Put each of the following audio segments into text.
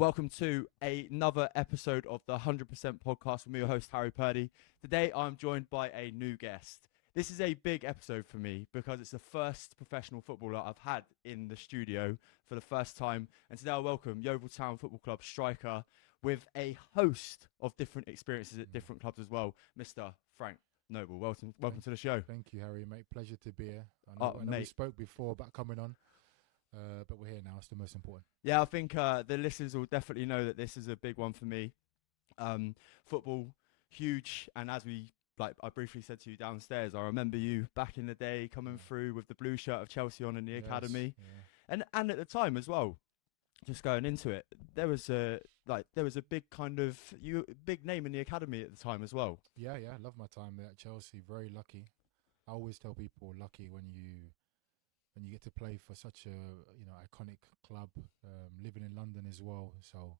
Welcome to another episode of the 100% podcast with me, your host, Harry Purdy. Today, I'm joined by a new guest. This is a big episode for me because it's the first professional footballer I've had in the studio for the first time. And today, I welcome Yeovil Town Football Club striker with a host of different experiences at different clubs as well, Mr. Frank Nouble. Welcome to the show. Thank you, Harry, mate. Pleasure to be here. I know we spoke before about coming on. But we're here now. It's the most important. Yeah, I think the listeners will definitely know that this is a big one for me. Football, huge, and as I briefly said to you downstairs, I remember you back in the day coming through with the blue shirt of Chelsea on in the academy, and at the time as well. Just going into it, there was a big big name in the academy at the time as well. Yeah, I love my time there at Chelsea. Very lucky. I always tell people lucky when you get to play for such a iconic club, living in London as well. So,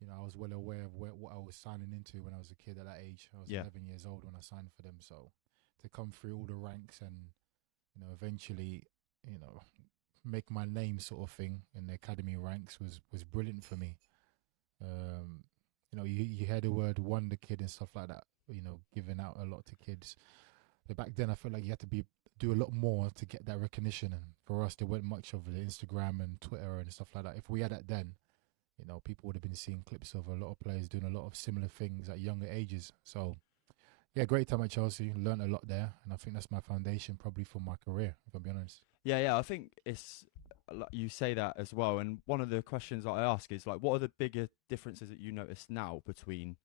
I was well aware of what I was signing into when I was a kid at that age. I was 11 years old when I signed for them. So, to come through all the ranks and eventually make my name sort of thing in the academy ranks was brilliant for me. You hear the word wonder kid and stuff like that. Giving out a lot to kids. But back then, I felt like you had to do a lot more to get that recognition. And for us, there weren't much of the Instagram and Twitter and stuff like that. If we had that then, people would have been seeing clips of a lot of players doing a lot of similar things at younger ages. So, yeah, great time at Chelsea. Learned a lot there. And I think that's my foundation probably for my career, if I'm being honest. Yeah, I think it's, you say that as well. And one of the questions that I ask is, what are the bigger differences that you notice now between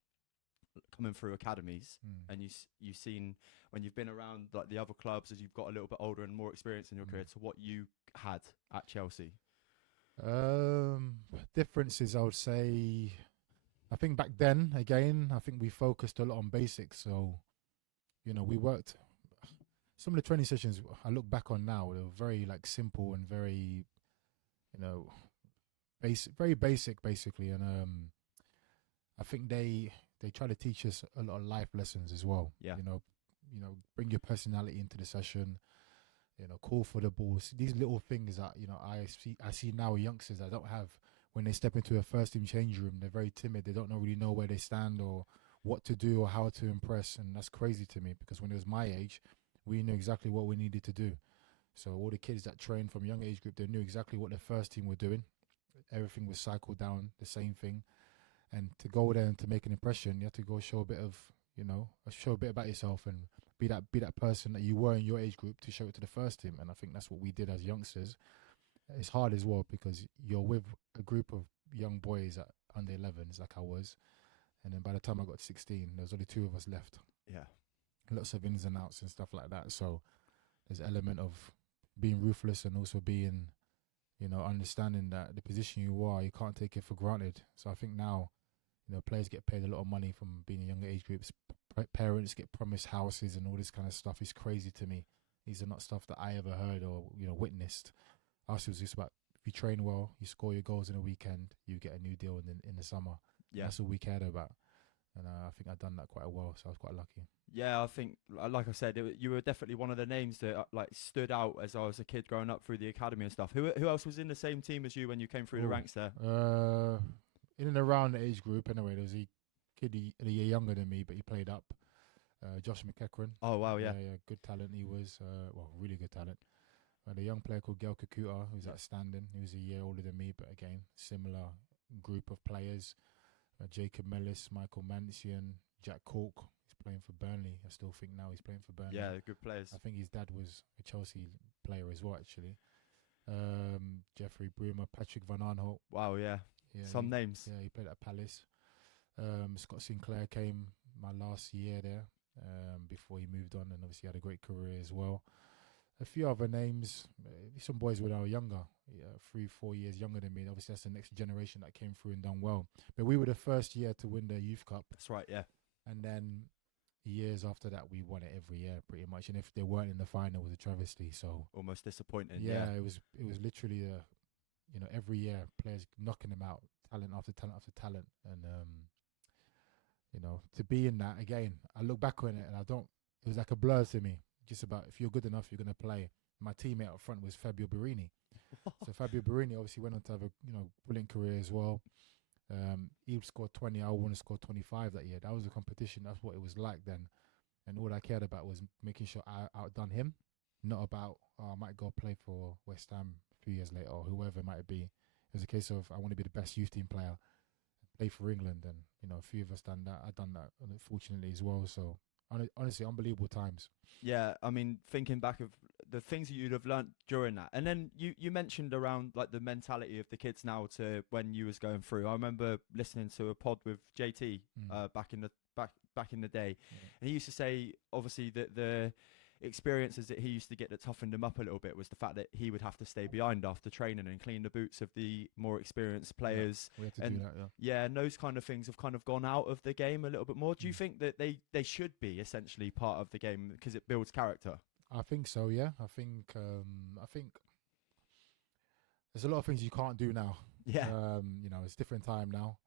coming through academies and you've seen when you've been around the other clubs as you've got a little bit older and more experience in your career to what you had at Chelsea? Differences, I would say, I think back then, again, I think we focused a lot on basics. So, we worked, some of the training sessions I look back on now, they were very simple and very, very basic basically. And I think they try to teach us a lot of life lessons as well. Yeah. Bring your personality into the session. Call for the balls. These little things that I see now youngsters that don't have when they step into a first team change room. They're very timid. They don't really know where they stand or what to do or how to impress. And that's crazy to me because when it was my age, we knew exactly what we needed to do. So all the kids that trained from a young age group, they knew exactly what the first team were doing. Everything was cycled down, the same thing. And to go there and to make an impression, you have to go show a bit about yourself and be that person that you were in your age group to show it to the first team. And I think that's what we did as youngsters. It's hard as well because you're with a group of young boys at under 11s like I was. And then by the time I got 16, there was only 2 of us left. Yeah. Lots of ins and outs and stuff like that. So there's an element of being ruthless and also being, understanding that the position you are, you can't take it for granted. So I think now, players get paid a lot of money from being in younger age groups. Parents get promised houses and all this kind of stuff. Is crazy to me. These are not stuff that I ever heard or witnessed. Us, it was just about if you train well, you score your goals in a weekend, you get a new deal in the summer. Yeah, that's all we cared about. And I think I've done that quite well, so I was quite lucky. Yeah, I think, like I said, you were definitely one of the names that stood out as I was a kid growing up through the academy and stuff. Who else was in the same team as you when you came through the ranks there? In and around the age group, anyway, there was a kid a year younger than me, but he played up. Josh McEachran. Oh, wow, yeah. Yeah, good talent he was. Really good talent. A young player called Gael Kakuta, who's outstanding. He was a year older than me, but again, similar group of players. Jacob Mellis, Michael Mancian, Jack Cork. He's playing for Burnley. I still think now he's playing for Burnley. Yeah, good players. I think his dad was a Chelsea player as well, actually. Jeffrey Brumer, Patrick Van Aanholt. Wow, yeah. Some names. Yeah, he played at Palace. Scott Sinclair came my last year there before he moved on, and obviously had a great career as well. A few other names, some boys when I was younger, 3-4 years younger than me. Obviously, that's the next generation that came through and done well. But we were the first year to win the Youth Cup. That's right, yeah. And then years after that, we won it every year pretty much. And if they weren't in the final, it was a travesty. So almost disappointing. Yeah, it was literally every year players knocking them out, talent after talent after talent, and to be in that again. I look back on it and it was like a blur to me. Just about if you're good enough, you're going to play. My teammate up front was Fabio Barini. So Fabio Barini obviously went on to have a brilliant career as well. He would score 20, I want to score 25 that year. That was a competition. That's what it was like then. And all I cared about was making sure I outdone him, not about, I might go play for West Ham a few years later or whoever it might be. It was a case of, I want to be the best youth team player, play for England. And, a few of us done that. I've done that, unfortunately, as well. So, honestly, unbelievable times. Yeah, I mean, thinking back of the things that you'd have learnt during that, and then you mentioned around like the mentality of the kids now to when you was going through. I remember listening to a pod with JT back in the day, and he used to say obviously that the experiences that he used to get that toughened him up a little bit was the fact that he would have to stay behind after training and clean the boots of the more experienced players. We had to and do that, yeah, and those kind of things have kind of gone out of the game a little bit more. Do you think that they should be essentially part of the game because it builds character? I think so, yeah. I think there's a lot of things you can't do now. Yeah. It's different time now.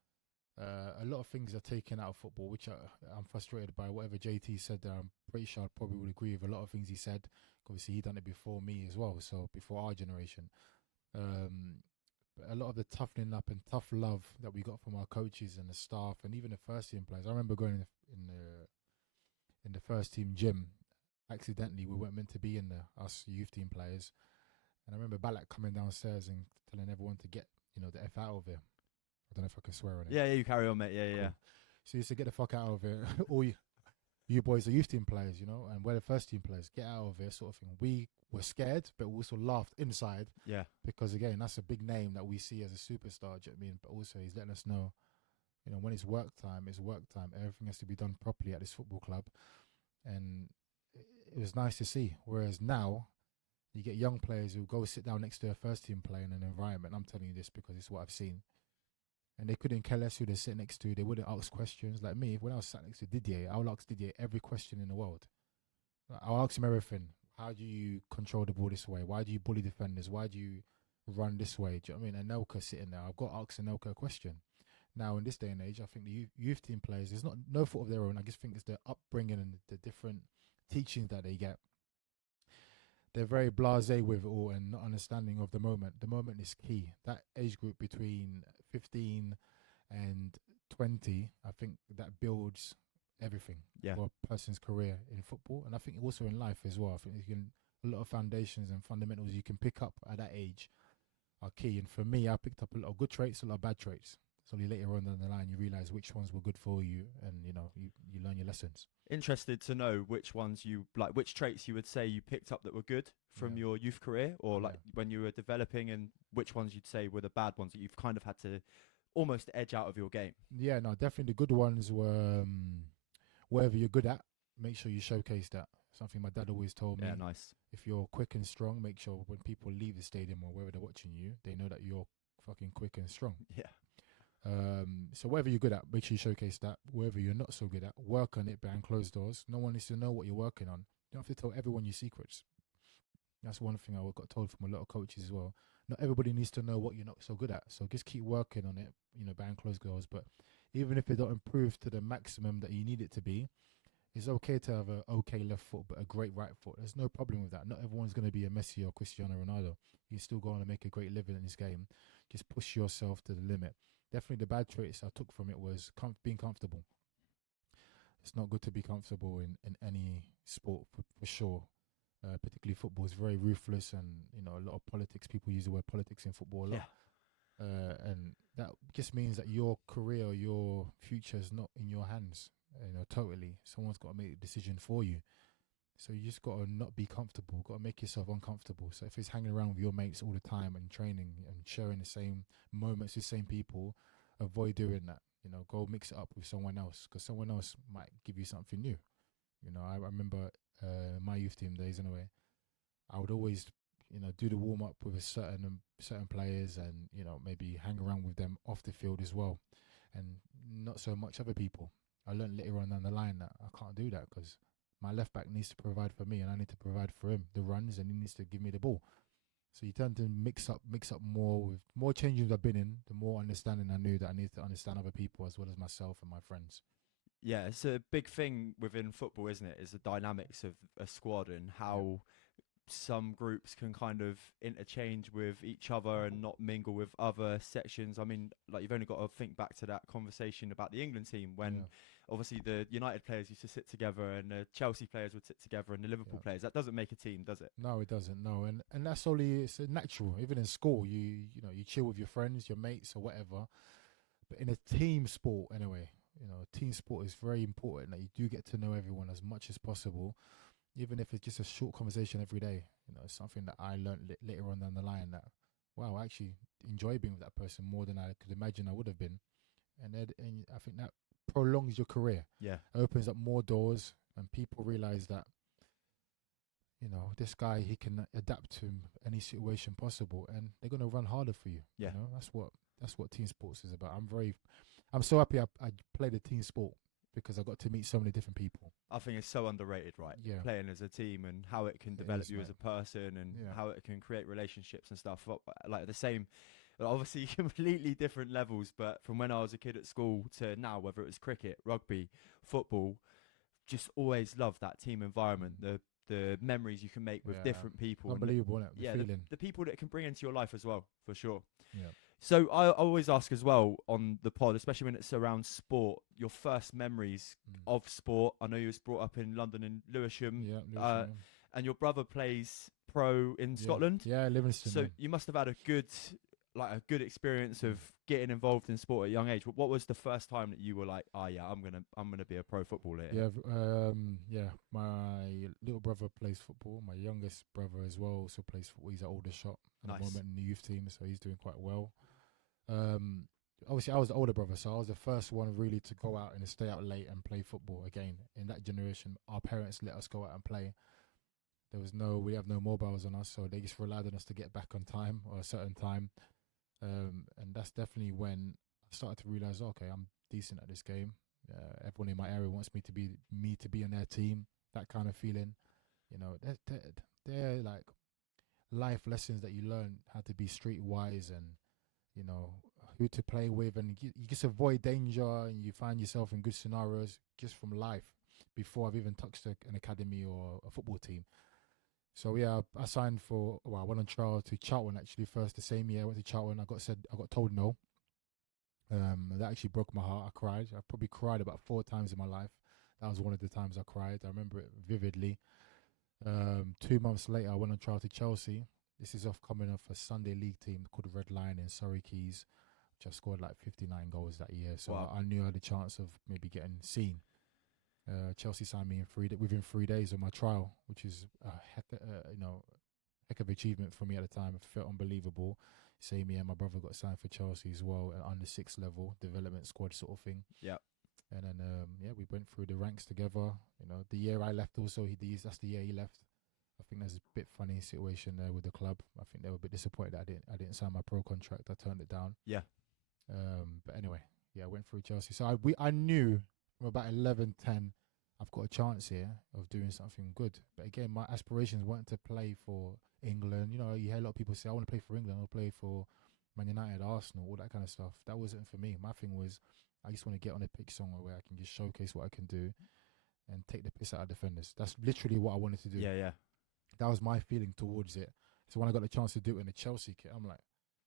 A lot of things are taken out of football, which I'm frustrated by. Whatever JT said there, I'm pretty sure I probably would agree with a lot of things he said. Obviously, he done it before me as well, so before our generation. But a lot of the toughening up and tough love that we got from our coaches and the staff, and even the first team players. I remember going in the first team gym. Accidentally, we weren't meant to be in there, us youth team players. And I remember Balak coming downstairs and telling everyone to get, the F out of here. I don't know if I can swear on it. Yeah, you carry on, mate. Yeah, cool. yeah. So you said, get the fuck out of here. All you boys are youth team players, and we're the first team players. Get out of here, sort of thing. We were scared, but we also laughed inside. Yeah. Because, again, that's a big name that we see as a superstar, do you know what I mean? But also he's letting us know, when it's work time, it's work time. Everything has to be done properly at this football club. And it was nice to see. Whereas now, you get young players who go sit down next to their first team player in an environment. I'm telling you this because it's what I've seen. And they couldn't care less who they sit next to. They wouldn't ask questions. Like me, when I was sat next to Didier, I would ask Didier every question in the world. I'll ask him everything. How do you control the ball this way? Why do you bully defenders? Why do you run this way? Do you know what I mean? And Nelka sitting there, I've got to ask Nelka a question. Now, in this day and age, I think the youth team players, it's not no fault of their own. I just think it's their upbringing and the different teachings that they get. They're very blasé with it all and not understanding of the moment. The moment is key. That age group between 15 and 20, I think that builds everything for a person's career in football. And I think also in life as well. I think a lot of foundations and fundamentals you can pick up at that age are key. And for me, I picked up a lot of good traits, a lot of bad traits. So later on down the line, you realize which ones were good for you, and you learn your lessons. Interested to know which ones which traits you would say you picked up that were good from your youth career, or like when you were developing, and which ones you'd say were the bad ones that you've kind of had to almost edge out of your game. Yeah, no, definitely the good ones were whatever you're good at, make sure you showcase that. Something my dad always told me. Yeah, nice. If you're quick and strong, make sure when people leave the stadium or wherever they're watching you, they know that you're fucking quick and strong. Yeah. So whatever you're good at, make sure you showcase that. Wherever you're not so good at, work on it behind closed doors. No one needs to know what you're working on. You don't have to tell everyone your secrets. That's one thing I got told from a lot of coaches as well. Not everybody needs to know what you're not so good at. So just keep working on it, behind closed doors. But even if it don't improve to the maximum that you need it to be, it's okay to have an okay left foot, but a great right foot. There's no problem with that. Not everyone's going to be a Messi or Cristiano Ronaldo. You're still going to make a great living in this game. Just push yourself to the limit. Definitely the bad traits I took from it was being comfortable. It's not good to be comfortable in any sport for sure. Particularly football is very ruthless, and a lot of politics. People use the word politics in football a lot. And that just means that your career, your future is not in your hands, totally. Someone's got to make a decision for you. So you just got to not be comfortable, got to make yourself uncomfortable. So if it's hanging around with your mates all the time and training and sharing the same moments with the same people, avoid doing that. Go mix it up with someone else, because someone else might give you something new. I remember my youth team days in a way. I would always, do the warm up with certain players, and maybe hang around with them off the field as well, and not so much other people. I learned later on down the line that I can't do that because my left back needs to provide for me, and I need to provide for him the runs, and he needs to give me the ball. So you tend to mix up more. With more changes I've been in, the more understanding I knew that I need to understand other people as well as myself and my friends. Yeah, it's a big thing within football, isn't it? Is the dynamics of a squad and how some groups can kind of interchange with each other and not mingle with other sections. I mean, like you've only got to think back to that conversation about the England team when obviously the United players used to sit together and the Chelsea players would sit together and the Liverpool players. That doesn't make a team, does it? No, it doesn't. No, and that's only it's natural. Even in school, you know you chill with your friends, your mates, or whatever. But in a team sport, anyway, you know, team sport is very important that you do get to know everyone as much as possible, even if it's just a short conversation every day. You know, it's something that I learned later on down the line that, wow, I actually enjoy being with that person more than I could imagine I would have been. And I think that prolongs your career. Yeah. Opens up more doors, and people realize that, you know, this guy, he can adapt to any situation possible, and they're going to run harder for you. Yeah. You know, that's what team sports is about. I'm so happy I played a team sport because I got to meet so many different people. I think it's so underrated, right? Yeah. Playing as a team and how it can develop you as a person and how it can create relationships and stuff. Like the same, obviously completely different levels, but from when I was a kid at school to now, whether it was cricket, rugby, football, just always loved that team environment, the memories you can make with different people. Unbelievable, isn't it? The people that it can bring into your life as well, for sure. Yeah. So I always ask as well on the pod, especially when it's around sport, your first memories of sport. I know you was brought up in London in Lewisham, and your brother plays pro in Scotland. Yeah, Livingston. So you must have had a good experience of getting involved in sport at a young age. What was the first time that you were like, oh yeah, I'm gonna be a pro footballer? Yeah, my little brother plays football. My youngest brother as well also plays football. He's an older shot at the moment in the youth team, so he's doing quite well. Obviously I was the older brother, so I was the first one really to go out and stay out late and play football again. In that generation, our parents let us go out and play. We have no mobiles on us, so they just relied on us to get back on time or a certain time. And that's definitely when I started to realize, okay, I'm decent at this game. Everyone in my area wants me to be on their team. That kind of feeling, you know, they're like life lessons that you learn how to be streetwise and, you know, who to play with, and you just avoid danger and you find yourself in good scenarios just from life before I've even touched an academy or a football team. So yeah, I signed I went on trial to Charlton actually first the same year. I went to Charlton. I got told no. That actually broke my heart. I cried. I probably cried about 4 times in my life. That was one of the times I cried. I remember it vividly. 2 months later, I went on trial to Chelsea. This is coming off a Sunday League team called Red Lion in Surrey Keys, which I scored like 59 goals that year. So I knew I had a chance of maybe getting seen. Chelsea signed me within 3 days of my trial, which is a heck of achievement for me at the time. It felt unbelievable. Same year, my brother got signed for Chelsea as well, at under 6 level development squad sort of thing. Yeah. And then we went through the ranks together. You know, the year I left, also that's the year he left. I think there's a bit funny situation there with the club. I think they were a bit disappointed that I didn't sign my pro contract. I turned it down. Yeah. But anyway, I went through Chelsea. So I knew from about 11, 10, I've got a chance here of doing something good. But again, my aspirations weren't to play for England. You know, you hear a lot of people say, I want to play for England. I want to play for Man United, Arsenal, all that kind of stuff. That wasn't for me. My thing was, I just want to get on a pitch somewhere where I can just showcase what I can do and take the piss out of defenders. That's literally what I wanted to do. Yeah. That was my feeling towards it. So when I got the chance to do it in the Chelsea kit, I'm like,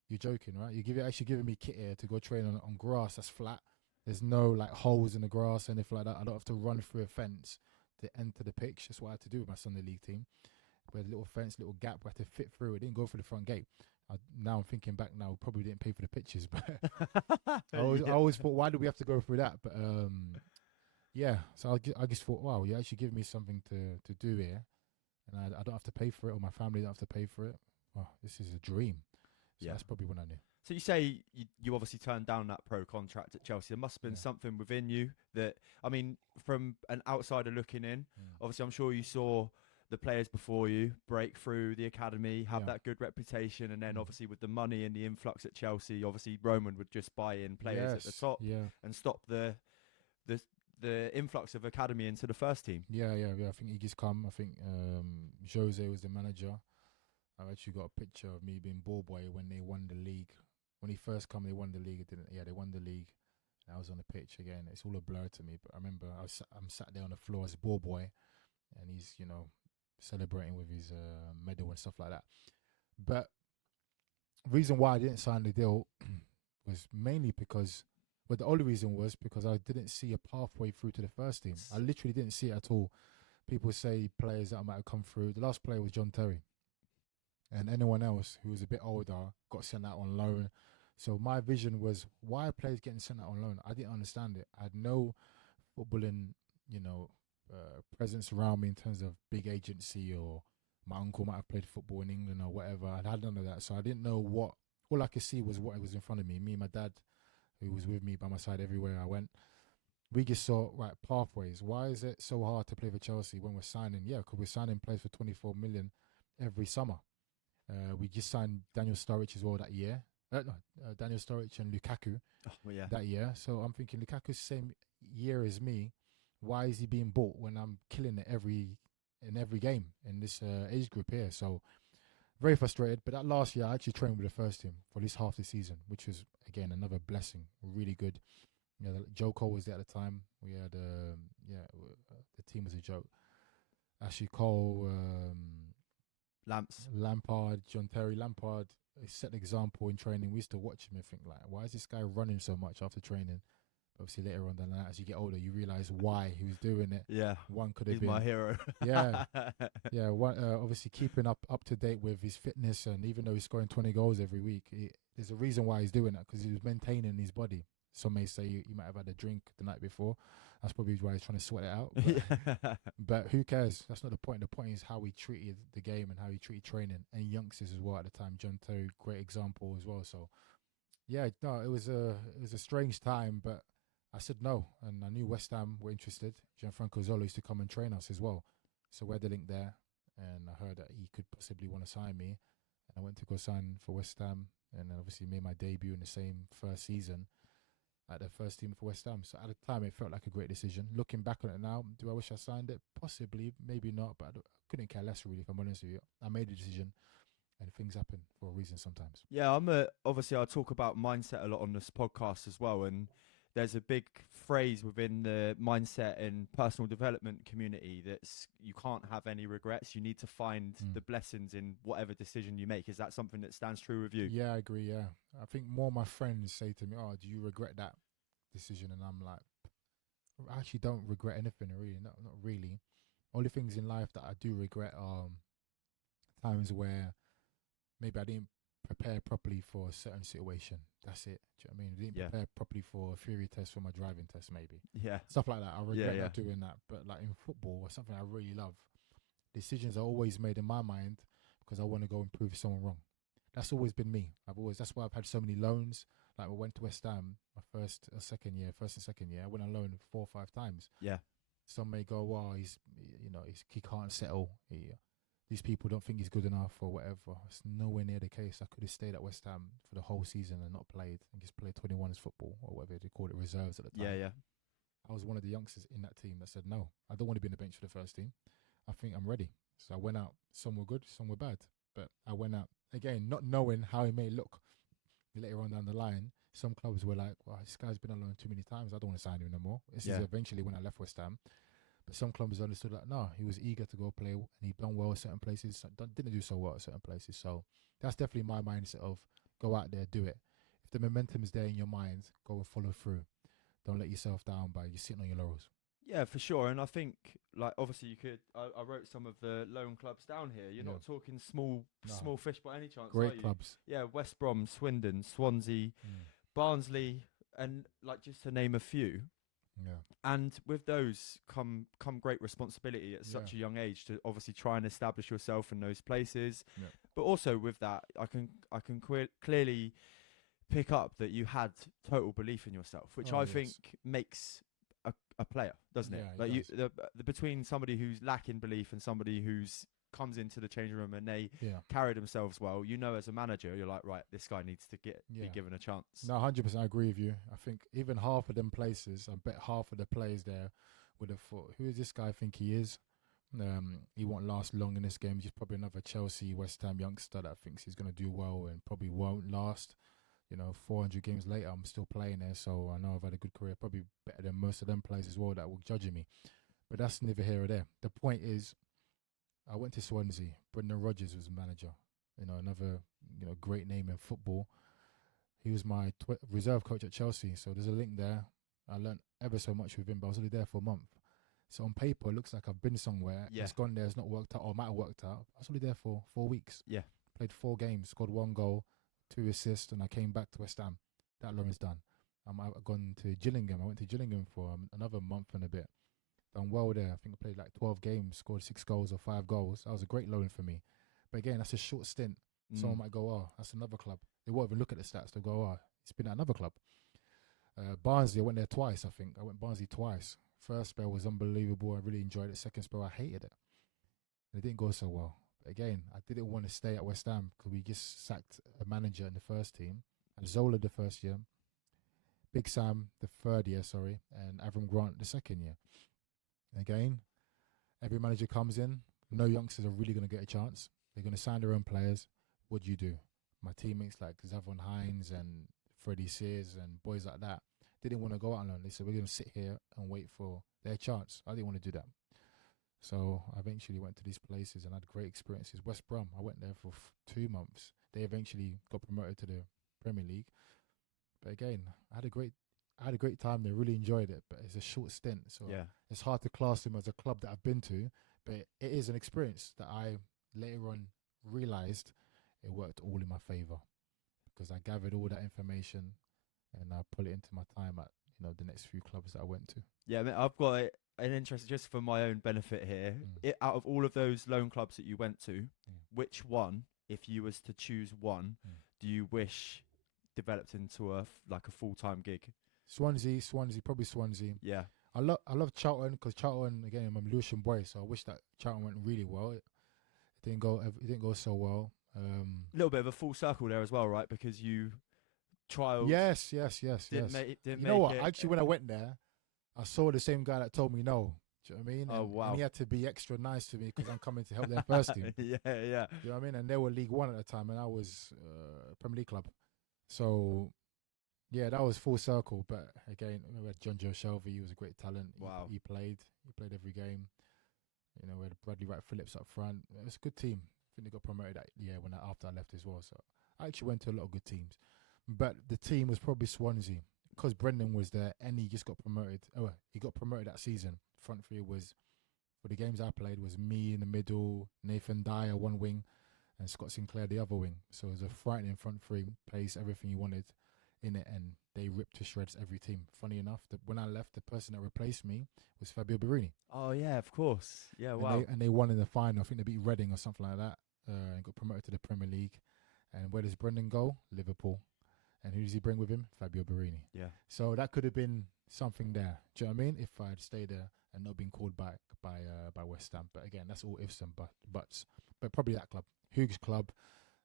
you're joking, right? You're actually giving me kit here to go train on grass that's flat. There's no like holes in the grass and anything like that. I don't have to run through a fence to enter the pitch. That's what I had to do with my Sunday League team. We had a little fence, little gap. We had to fit through. It didn't go through the front gate. Now I'm thinking back now, we probably didn't pay for the pitches, but I always thought, why do we have to go through that? But so I just thought, wow, you're actually giving me something to do here, and I don't have to pay for it, or my family don't have to pay for it. Wow, this is a dream. So that's probably when I knew. So you say you obviously turned down that pro contract at Chelsea. There must have been something within you that, I mean, from an outsider looking in, obviously I'm sure you saw the players before you break through the academy, have that good reputation, and then obviously with the money and the influx at Chelsea, obviously Roman would just buy in players at the top and stop the influx of academy into the first team. Yeah. I think he just come. I think Jose was the manager. I've actually got a picture of me being ball boy when they won the league. When he first come, they won the league. They won the league. I was on the pitch again. It's all a blur to me, but I remember I'm sat there on the floor as a ball boy, and he's, you know, celebrating with his medal and stuff like that. But reason why I didn't sign the deal was mainly because, well, the only reason was because I didn't see a pathway through to the first team. I literally didn't see it at all. People say players that might have come through. The last player was John Terry. And anyone else who was a bit older got sent out on loan. So my vision was, why are players getting sent out on loan? I didn't understand it. I had no footballing, presence around me in terms of big agency, or my uncle might have played football in England or whatever. I had none of that. So I didn't know what, all I could see was what was in front of me. Me and my dad, who was with me by my side everywhere I went, we just saw, right, pathways. Why is it so hard to play for Chelsea when we're signing? Yeah, because we're signing players for 24 million every summer. We just signed Daniel Sturridge as well that year. Daniel Sturridge and Lukaku that year. So I'm thinking, Lukaku's same year as me. Why is he being bought when I'm killing it in every game in this age group here? So very frustrated. But that last year, I actually trained with the first team for at least half the season, which was, again, another blessing. Really good. Joe Cole was there at the time. We had, the team was a joke. Ashley Cole, Lampard, John Terry. Lampard set the example in training. We used to watch him and think, like, why is this guy running so much after training? Obviously, later on, as you get older, you realise why he was doing it. Yeah, one could have he's been my hero. yeah. One, obviously, keeping up to date with his fitness, and even though he's scoring 20 goals every week, there's a reason why he's doing that, because he was maintaining his body. Some may say he might have had a drink the night before. That's probably why he's trying to sweat it out. But who cares? That's not the point. The point is how he treated the game and how he treated training and youngsters as well at the time. John Terry, great example as well. So, yeah, no, it was a strange time, but I said no, and I knew West Ham were interested. Gianfranco Zola used to come and train us as well. So we had the link there, and I heard that he could possibly want to sign me. And I went to go sign for West Ham, and then obviously made my debut in the same first season at the first team for West Ham. So at the time, it felt like a great decision. Looking back on it now, do I wish I signed it? Possibly, maybe not, but I couldn't care less, really, if I'm honest with you. I made a decision, and things happen for a reason sometimes. Yeah, obviously I talk about mindset a lot on this podcast as well, and there's a big phrase within the mindset and personal development community that's, you can't have any regrets. You need to find the blessings in whatever decision you make. Is that something that stands true with you? Yeah, I agree, yeah. I think more of my friends say to me, oh, do you regret that decision? And I'm like, I actually don't regret anything, really. Not really. Only things in life that I do regret are times where maybe I didn't prepare properly for a certain situation. That's it. Do you know what I mean? I didn't prepare properly for a theory test, for my driving test, maybe. Yeah. Stuff like that. I regret not doing that. But like in football, or something I really love, decisions are always made in my mind because I want to go and prove someone wrong. That's always been me. That's why I've had so many loans. Like, I went to West Ham my first and second year. I went on loan 4 or 5 times. Yeah. Some may go, well, he can't settle. These people don't think he's good enough or whatever. It's nowhere near the case. I could have stayed at West Ham for the whole season and not played, and just played 21s football, or whatever they called it, reserves at the time. Yeah. I was one of the youngsters in that team that said, no, I don't want to be on the bench for the first team. I think I'm ready. So I went out. Some were good, some were bad. But I went out, again, not knowing how it may look. Later on down the line, some clubs were like, well, this guy's been on loan too many times. I don't want to sign him no more. This is eventually when I left West Ham. But some clubs understood, like, no, he was eager to go play, and he'd done well at certain places, didn't do so well at certain places. So that's definitely my mindset of, go out there, do it. If the momentum is there in your mind, go and follow through. Don't let yourself down by just sitting on your laurels. Yeah, for sure. And I think, like, obviously you could, I wrote some of the loan clubs down here. You're not talking small fish by any chance, Great are you? clubs. Yeah, West Brom, Swindon, Swansea, Barnsley, and, like, just to name a few. Yeah. And with those come great responsibility at such a young age to obviously try and establish yourself in those places. Yeah. But also with that, I can clearly pick up that you had total belief in yourself, which I think makes a player, doesn't it? Like, the between somebody who's lacking belief and somebody who's comes into the changing room and they carry themselves well, as a manager, you're like, right, this guy needs to be given a chance. No, 100%, I agree with you. I think even half of them places, I bet half of the players there would have thought, who is this guy I think he is? He won't last long in this game. He's probably another Chelsea, West Ham youngster that thinks he's going to do well and probably won't last. 400 games later, I'm still playing there, so I know I've had a good career, probably better than most of them players as well that were judging me. But that's neither here or there. The point is, I went to Swansea. Brendan Rodgers was manager. Another great name in football. He was my reserve coach at Chelsea, so there's a link there. I learned ever so much with him, but I was only there for a month. So on paper, it looks like I've been somewhere. Yeah. It's gone there, it's not worked out, or might have worked out. I was only there for 4 weeks. Yeah. Played 4 games, scored 1 goal, 2 assists, and I came back to West Ham. That loan is done. I've gone to Gillingham. I went to Gillingham for another month and a bit. Done well there. I think I played like 12 games, scored 6 goals or 5 goals. That was a great loan for me. But again, that's a short stint. Someone might go, oh, that's another club. They won't even look at the stats. They'll go, oh, it's been at another club. Barnsley, I went there twice, I think. I went Barnsley twice. First spell was unbelievable. I really enjoyed it. Second spell, I hated it. And it didn't go so well. But again, I didn't want to stay at West Ham because we just sacked a manager in the first team. And Zola the first year. Big Sam the third year, and Avram Grant the second year. Again, every manager comes in. No youngsters are really going to get a chance. They're going to sign their own players. What do you do? My teammates like Zavon Hines and Freddie Sears and boys like that didn't want to go out alone. They said, we're going to sit here and wait for their chance. I didn't want to do that. So I eventually went to these places and had great experiences. West Brom, I went there for 2 months. They eventually got promoted to the Premier League. But again, I had a great time there, really enjoyed it, but it's a short stint. So it's hard to class them as a club that I've been to, but it is an experience that I later on realised it worked all in my favour because I gathered all that information and I put it into my time at the next few clubs that I went to. Yeah, I mean, I've got an interest just for my own benefit here. Out of all of those loan clubs that you went to, which one, if you was to choose one, do you wish developed into a full-time gig? Swansea, probably Swansea. Yeah. I love Charlton because Charlton, again, I'm a Lewisham boy, so I wish that Charlton went really well. It didn't go so well. A little bit of a full circle there as well, right? Because you trialed. Yes. Didn't make you know what? Actually, when I went there, I saw the same guy that told me no. Do you know what I mean? Oh, wow. And he had to be extra nice to me because I'm coming to help their first team. Yeah. Do you know what I mean? And they were League One at the time, and I was Premier League club. So, yeah, that was full circle. But again, we had John Joe Shelby. He was a great talent. Wow. He played every game. We had Bradley Wright Phillips up front. It was a good team. I think they got promoted that year after I left as well. So I actually went to a lot of good teams. But the team was probably Swansea because Brendan was there and he just got promoted. Oh, he got promoted that season. Front three was, for the games I played, was me in the middle, Nathan Dyer one wing, and Scott Sinclair the other wing. So it was a frightening front three, plays everything you wanted in it, and they ripped to shreds every team. Funny enough, when I left, the person that replaced me was Fabio Barini. Oh yeah, of course. Yeah, wow. And they won in the final. I think they beat Reading or something like that, and got promoted to the Premier League. And where does Brendan go? Liverpool. And who does he bring with him? Fabio Barini. Yeah. So that could have been something there. Do you know what I mean? If I had stayed there and not been called back by West Ham. But again, that's all ifs and buts. But probably that club. Huge club.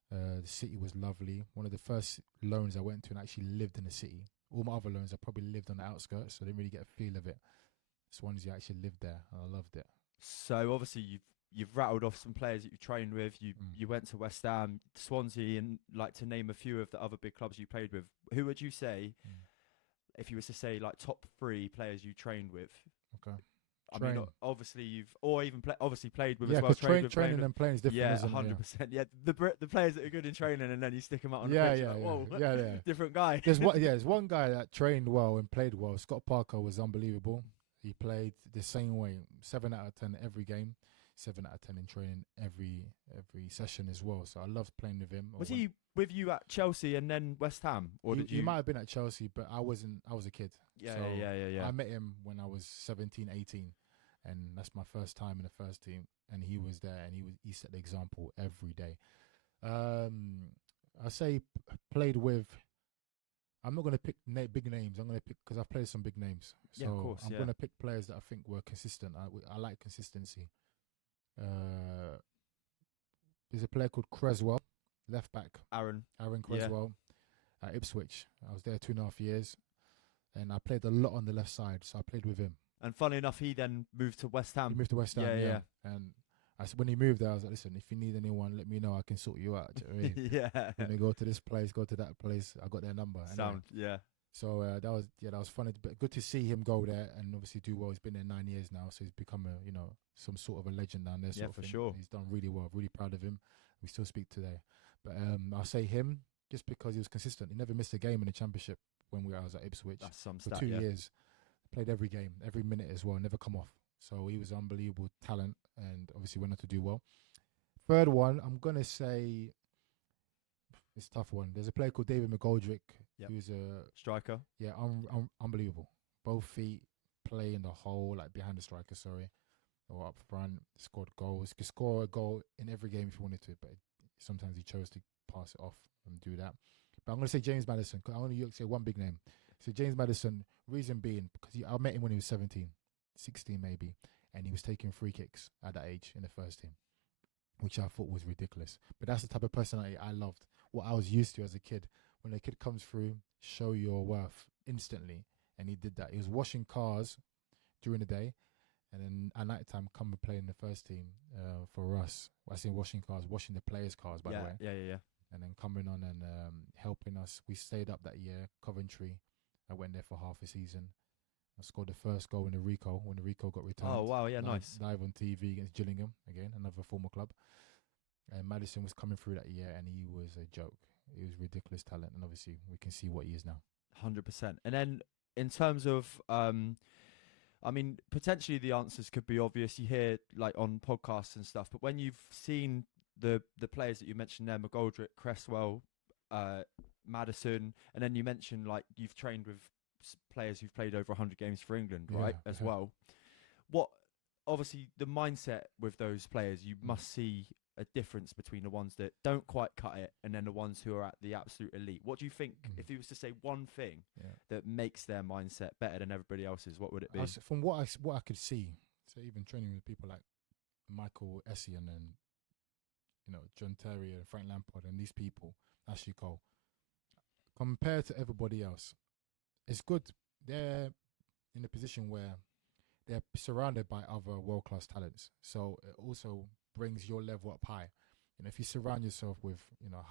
The city was lovely. One of the first loans I went to and actually lived in the city. All my other loans I probably lived on the outskirts, so I didn't really get a feel of it. Swansea, I actually lived there and I loved it. So obviously you've rattled off some players that you trained with. You went to West Ham, Swansea, and like to name a few of the other big clubs you played with. Who would you say, if you was to say like top 3 players you trained with? Okay. I mean, obviously obviously played with as well. Yeah, training and playing is different. Yeah, 100%. Yeah, the players that are good in training, and then you stick them out on the pitch. Whoa, different guy. There's one guy that trained well and played well. Scott Parker was unbelievable. He played the same way, 7 out of 10 every game, 7 out of 10 in training every session as well. So I loved playing with him. Was he with you at Chelsea and then West Ham, or did you? He might have been at Chelsea, but I wasn't. I was a kid. Yeah. I met him when I was 17, 18, and that's my first time in the first team. And he was there, and he set the example every day. I say played with. I'm not going to pick big names. I'm going to pick because I've played some big names. So yeah, of course, I'm going to pick players that I think were consistent. I like consistency. There's a player called Creswell, left back. Aaron Creswell at Ipswich. I was there 2.5 years, and I played a lot on the left side. So I played with him. And funny enough, he then moved to West Ham. He moved to West Ham. Yeah. And when he moved there, I was like, listen, if you need anyone, let me know. I can sort you out. Do you know what I mean? Yeah. When they go to this place, go to that place, I got their number. Sound, yeah. So that was funny, but good to see him go there and obviously do well. He's been there 9 years now, so he's become some sort of a legend down there. Yeah, Sort of for thing. sure. He's done really well. Really proud of him. We still speak today, but I'll say him just because he was consistent. He never missed a game in the championship when I was at Ipswich That's some for stat. 2 years. Played every game, every minute as well. Never come off. So he was unbelievable talent, and obviously went on to do well. Third one, I'm gonna say it's a tough one. There's a player called David McGoldrick, Yep. who's a Striker. unbelievable. Both feet, play in the hole, like behind the striker, sorry, or up front. Scored goals. Could score a goal in every game if he wanted to, but sometimes he chose to pass it off and do that. But I'm going to say James Maddison, because I only say one big name. So James Maddison, reason being, because I met him when he was 17, 16 maybe, and he was taking free kicks at that age in the first team, which I thought was ridiculous. But that's the type of personality I loved, what I was used to as a kid. When a kid comes through, show your worth instantly. And he did that. He was washing cars during the day, and then at night time come and play in the first team for us. I say washing cars, washing the players' cars, by the way. Yeah. And then coming on and helping us. We stayed up that year, Coventry. I went there for half a season. I scored the first goal in the Rico when the Rico got returned. Oh, wow, yeah, nice. Live on TV against Gillingham, again, another former club. And Maddison was coming through that year, and he was a joke. He was ridiculous talent, and obviously we can see what he is now. 100%. And then in terms of, I mean, potentially the answers could be obvious. You hear like on podcasts and stuff, but when you've seen the players that you mentioned there, McGoldrick, Cresswell, Maddison, and then you mentioned like you've trained with players who've played over 100 games for England, right, as well. What, obviously, the mindset with those players, you must see a difference between the ones that don't quite cut it and then the ones who are at the absolute elite. What do you think, if you was to say one thing that makes their mindset better than everybody else's, what would it be? From what I could see, so even training with people like Michael Essien and John Terry and Frank Lampard and these people, Ashley Cole, compared to everybody else, it's good. They're in a position where they're surrounded by other world-class talents, so it also brings your level up high. If you surround yourself with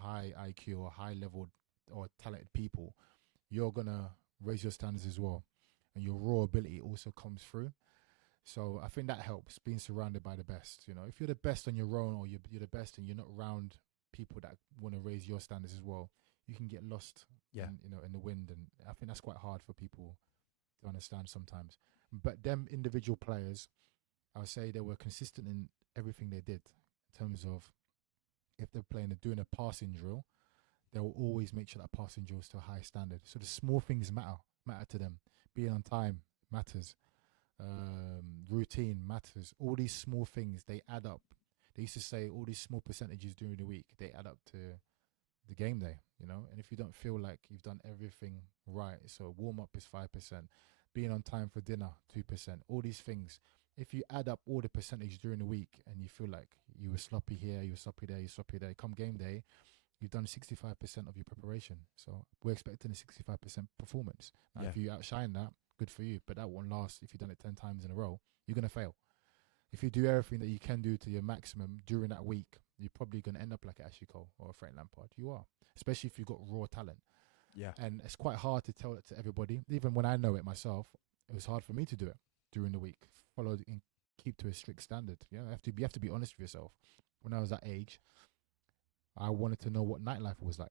high IQ or high level or talented people, you're gonna raise your standards as well, and your raw ability also comes through. So I think that helps, being surrounded by the best. If you're the best on your own, or you're the best and you're not around people that want to raise your standards as well, you can get lost in the wind, and I think that's quite hard for people to understand sometimes. But them individual players, I would say they were consistent in everything they did, in terms of if they're doing a passing drill, they will always make sure that passing drill is to a high standard. So the small things matter to them. Being on time matters. Routine matters. All these small things, they add up. They used to say all these small percentages during the week, they add up to the game day, and if you don't feel like you've done everything right, so warm up is 5%, being on time for dinner 2%, all these things, if you add up all the percentage during the week and you feel like you were sloppy here, you were sloppy there, you sloppy there, come game day, you've done 65% of your preparation. So we're expecting a 65% performance. Now, if you outshine that, good for you, but that won't last. If you've done it 10 times in a row, you're going to fail. If you do everything that you can do to your maximum during that week, you're probably going to end up like Ashley Cole or Frank Lampard. You are, especially if you've got raw talent. Yeah. And it's quite hard to tell it to everybody. Even when I know it myself, it was hard for me to do it during the week. Follow and keep to a strict standard. You have to be honest with yourself. When I was that age, I wanted to know what nightlife was like.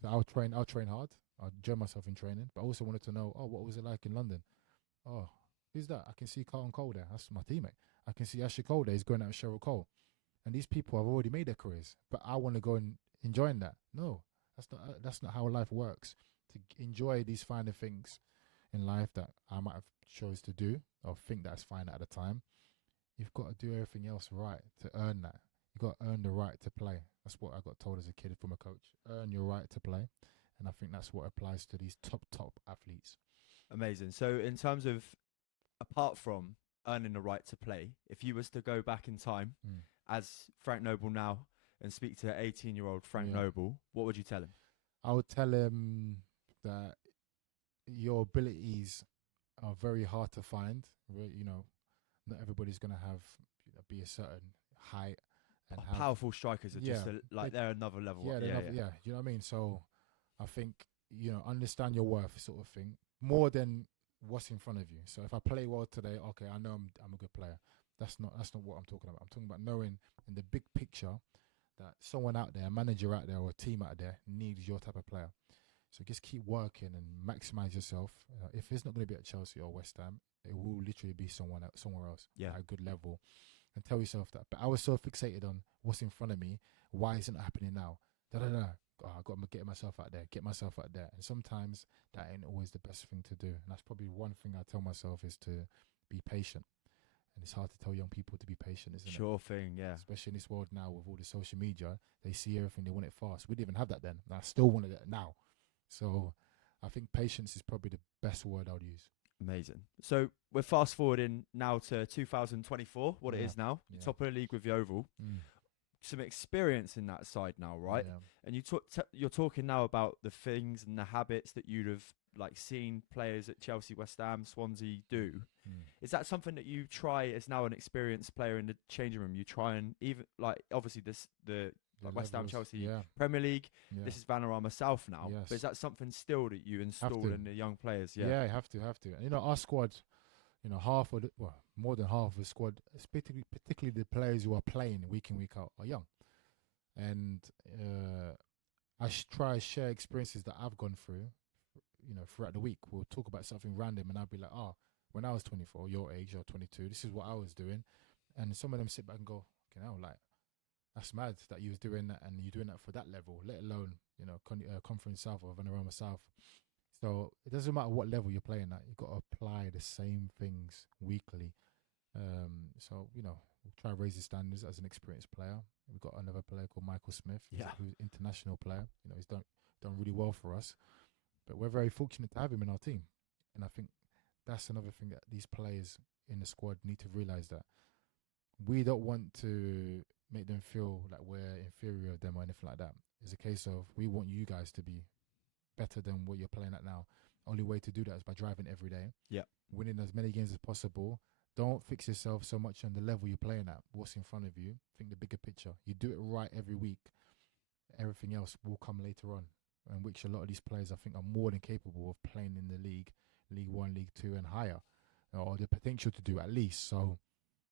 So I'll train hard. I'll enjoy myself in training, but I also wanted to know, what was it like in London? Oh, who's that? I can see Carlton Cole there. That's my teammate. I can see Ashley Cole there. He's going out with Cheryl Cole. And these people have already made their careers, but I want to go and enjoy that. No, that's not how life works. To enjoy these finer things in life that I might have chose to do or think that's fine at the time, you've got to do everything else right to earn that. You've got to earn the right to play. That's what I got told as a kid from a coach. Earn your right to play. And I think that's what applies to these top athletes. Amazing. So in terms of, apart from earning the right to play, if you was to go back in time as Frank Nouble now and speak to 18-year-old Frank Nouble, what would you tell him? I would tell him that your abilities are very hard to find. Not everybody's going to be a certain height. And powerful strikers are just they're another level. Yeah, you know what I mean? So I think understand your worth, sort of thing, more than what's in front of you. So if I play well today, okay, I know I'm a good player. That's not what I'm talking about. I'm talking about knowing in the big picture that someone out there, a manager out there, or a team out there needs your type of player. So just keep working and maximize yourself. If it's not going to be at Chelsea or West Ham, it will literally be somewhere else at a good level. And tell yourself that. But I was so fixated on what's in front of me. Why isn't it happening now? I've got to get myself out there. And sometimes that ain't always the best thing to do. And that's probably one thing I tell myself is to be patient. And it's hard to tell young people to be patient, isn't it? Sure thing, yeah. Especially in this world now with all the social media, they see everything, they want it fast. We didn't even have that then. And I still wanted it now. So I think patience is probably the best word I would use. Amazing. So we're fast forwarding now to 2024, what it is now. Top of the league with Yeovil. Some experience in that side now, right? Yeah. And you're talking now about the things and the habits that you'd have seen players at Chelsea, West Ham, Swansea do. Is that something that you try as now an experienced player in the changing room? You try and even obviously the West Ham, Chelsea, Premier League. Yeah. This is Vanarama South now. Yes. But is that something still that you installed in the young players? Yeah, you have to. And, our squad, more than half of the squad, particularly the players who are playing week in, week out, are young. And I try to share experiences that I've gone through, throughout the week. We'll talk about something random and I'll be like, when I was 24, your age, or 22, this is what I was doing. And some of them sit back and go, that's mad that you was doing that and you're doing that for that level, let alone, Conference South or Vanarama South. So it doesn't matter what level you're playing at, you've got to apply the same things weekly. So, we'll try to raise the standards as an experienced player. We've got another player called Michael Smith, who's an international player. He's done really well for us. But we're very fortunate to have him in our team. And I think that's another thing that these players in the squad need to realise, that we don't want to make them feel like we're inferior of them or anything like that. It's a case of we want you guys to be better than what you're playing at now. Only way to do that is by driving every day. Yeah. Winning as many games as possible. Don't fix yourself so much on the level you're playing at, what's in front of you. Think the bigger picture. You do it right every week. Everything else will come later on. And which a lot of these players, I think, are more than capable of playing in the league, League 1, League 2 and higher. Or the potential to do at least. So,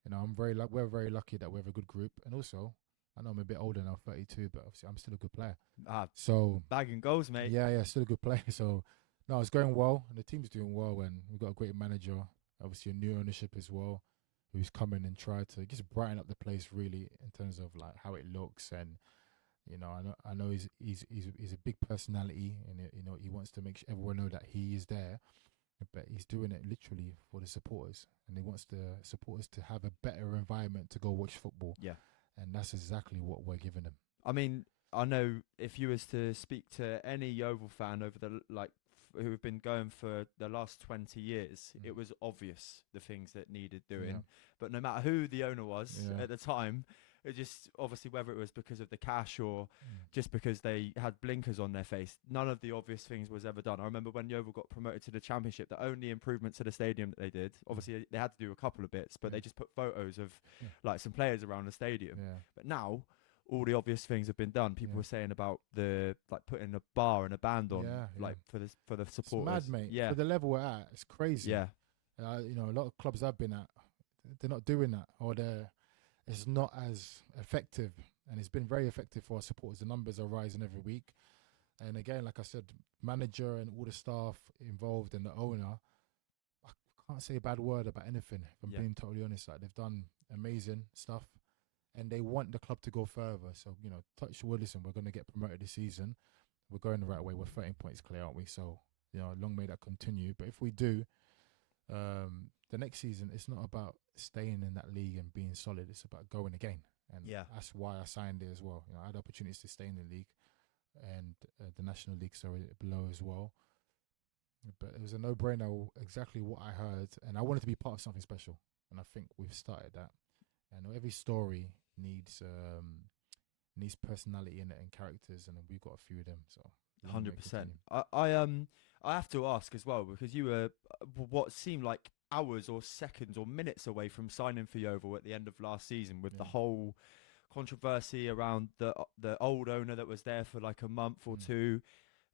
we're very lucky that we have a good group. And also, I know I'm a bit older now, 32, but obviously I'm still a good player. So bagging goals, mate. Yeah, still a good player. So, no, it's going well, and the team's doing well, and we've got a great manager, obviously a new ownership as well, who's come in and tried to just brighten up the place really in terms of how it looks. And I know he's a big personality, and he wants to make sure everyone know that he is there. But he's doing it literally for the supporters, and he wants the supporters to have a better environment to go watch football. Yeah, and that's exactly what we're giving them. I mean, I know if you was to speak to any Yeovil fan over the who have been going for the last 20 years, it was obvious the things that needed doing. Yeah. But no matter who the owner was at the time, it just obviously whether it was because of the cash or just because they had blinkers on their face, none of the obvious things was ever done. I remember when Yeovil got promoted to the Championship, the only improvement to the stadium that they did, obviously they had to do a couple of bits, but they just put photos of some players around the stadium. Yeah. But now all the obvious things have been done. People were saying about the putting a bar and a band on for the supporters. It's mad, mate. Yeah. For the level we're at, it's crazy. Yeah. A lot of clubs I've been at, they're not doing that, or it's not as effective, and it's been very effective for our supporters. The numbers are rising every week. And again, like I said, manager and all the staff involved and the owner, I can't say a bad word about anything, if I'm being totally honest. They've done amazing stuff, and they want the club to go further. So, touch wood, listen, we're going to get promoted this season. We're going the right way. We're 13 points clear, aren't we? So, long may that continue. But if we do, the next season, it's not about staying in that league and being solid. It's about going again. And that's why I signed it as well. I had opportunities to stay in the league and the National League, below as well. But it was a no-brainer, exactly what I heard. And I wanted to be part of something special. And I think we've started that. And every story needs personality in it and characters, and we've got a few of them. So 100%. I have to ask as well, because you were what seemed like hours or seconds or minutes away from signing for Yeovil at the end of last season, with the whole controversy around the old owner that was there for a month or two.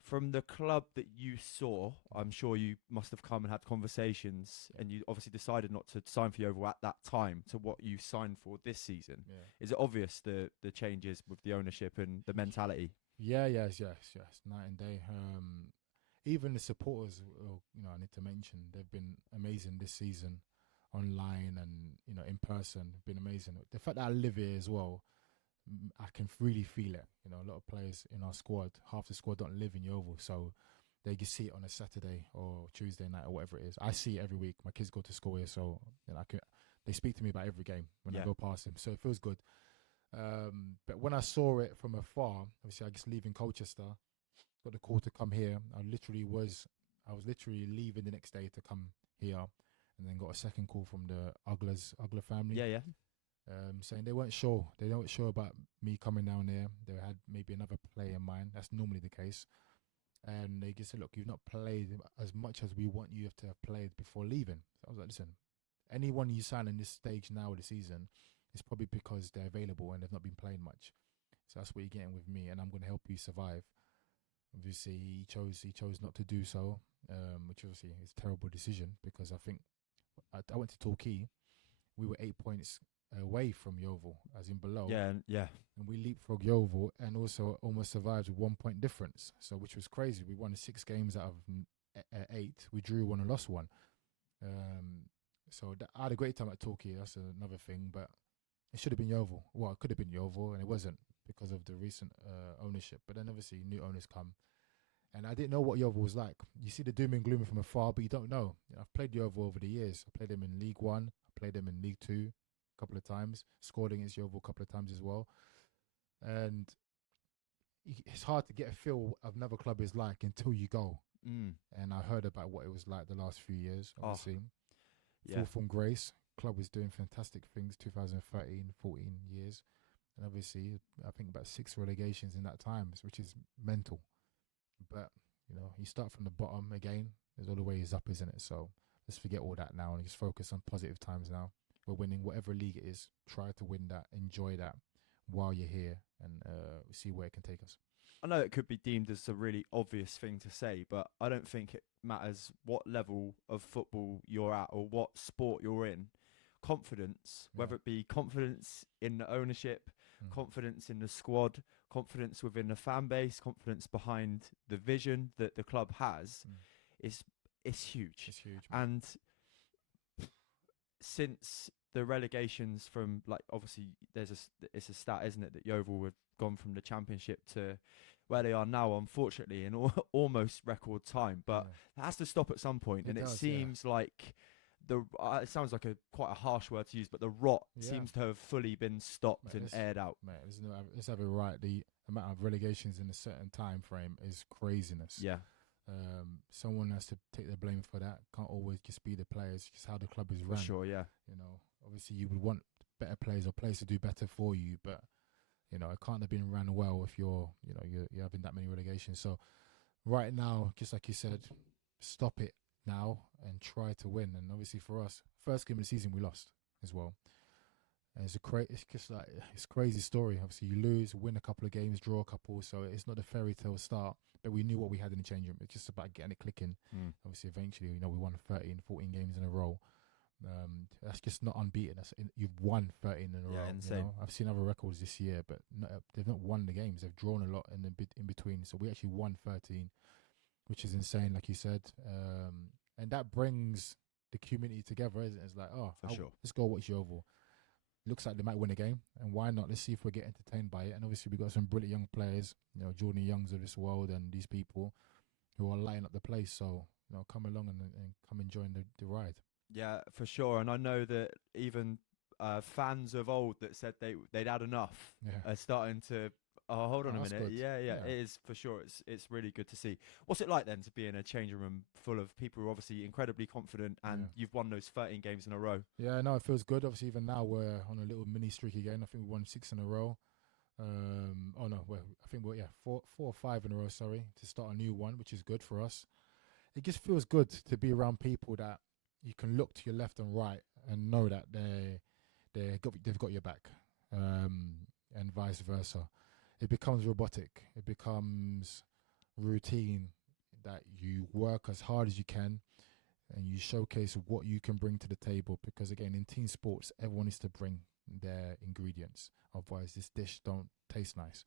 From the club that you saw, I'm sure you must have come and had conversations, and you obviously decided not to sign for Yeovil at that time to what you signed for this season. Yeah. Is it obvious the changes with the ownership and the mentality? Yeah, yes. Night and day. Even the supporters, I need to mention, they've been amazing this season, online and in person, been amazing. The fact that I live here as well, I can really feel it. A lot of players in our squad, half the squad don't live in Yeovil, so they can see it on a Saturday or Tuesday night or whatever it is. I see it every week. My kids go to school here, so they speak to me about every game when I go past them. So it feels good. But when I saw it from afar, obviously I just leaving Colchester, got the call to come here. I was literally leaving the next day to come here, and then got a second call from the Ugler family. Yeah. Saying they weren't sure. They weren't sure about me coming down there. They had maybe another player in mind. That's normally the case. And they just said, look, you've not played as much as we want you to have played before leaving. So I was like, listen, anyone you sign in this stage now of the season, it's probably because they're available and they've not been playing much. So that's what you're getting with me, and I'm going to help you survive. Obviously, he chose not to do so, which obviously is a terrible decision, because I think I went to Torquay. We were 8 points away from Yeovil, as in below. Yeah. And we leapfrogged Yeovil and also almost survived with 1 point difference. So, which was crazy. We won 6 games out of 8. We drew 1 and lost 1. So I had a great time at Torquay. That's another thing, but it should have been Yeovil. Well, it could have been Yeovil, and it wasn't because of the recent ownership. But then obviously new owners come. And I didn't know what Yeovil was like. You see the doom and gloom from afar, but you don't know. I've played Yeovil over the years. I played them in League One. I played them in League Two a couple of times. Scored against Yeovil a couple of times as well. And it's hard to get a feel of another club is like until you go. And I heard about what it was like the last few years, obviously. Fall from grace. Club was doing fantastic things, 2013, 14 years. And obviously, I think about 6 relegations in that time, which is mental. But, you start from the bottom again. There's all the way is up, isn't it? So let's forget all that now and just focus on positive times now. We're winning whatever league it is. Try to win that. Enjoy that while you're here, and see where it can take us. I know it could be deemed as a really obvious thing to say, but I don't think it matters what level of football you're at or what sport you're in. Confidence, whether it be confidence in the ownership, confidence in the squad, confidence within the fan base, confidence behind the vision that the club has, it's huge. It's huge. And since the relegations from, obviously it's a stat, isn't it, that Yeovil have gone from the Championship to where they are now, unfortunately, in almost record time. But it has to stop at some point, and it seems like it sounds like quite a harsh word to use, but the rot seems to have fully been stopped and aired out. Mate, let's have it right. The amount of relegations in a certain time frame is craziness. Yeah. Someone has to take the blame for that. Can't always just be the players. Just how the club is run. For sure, yeah. Obviously you would want better players or players to do better for you, but it can't have been run well if you're having that many relegations. So right now, just like you said, stop it now and try to win. And obviously for us, first game of the season we lost as well. And it's a crazy story. Obviously you lose, win a couple of games, draw a couple, so it's not a fairy tale start. But we knew what we had in the change room. It's just about getting it clicking. Obviously eventually, we won 13, 14 games in a row. That's just not unbeaten. You've won 13 in a row. Insane. I've seen other records this year, but they've not won the games. They've drawn a lot in between. So we actually won 13, which is insane, like you said. And that brings the community together, isn't it? It's like, sure. Let's go watch Yeovil. Looks like they might win a game, and why not? Let's see if we get entertained by it. And obviously we've got some brilliant young players, Jordan Youngs of this world and these people who are lighting up the place. So, come along and come and join the ride. Yeah, for sure. And I know that even fans of old that said they'd had enough are starting to. Oh, hold on a minute. Good. Yeah, it is for sure. It's really good to see. What's it like then to be in a changing room full of people who are obviously incredibly confident, and you've won those 13 games in a row? Yeah, no, it feels good. Obviously, even now we're on a little mini streak again. I think we won 6 in a row. I think we're 4 or 5 in a row. Sorry, to start a new one, which is good for us. It just feels good to be around people that you can look to your left and right and know that they've got your back, and vice versa. It becomes robotic. It becomes routine that you work as hard as you can and you showcase what you can bring to the table. Because again, in team sports, everyone needs to bring their ingredients. Otherwise, this dish don't taste nice.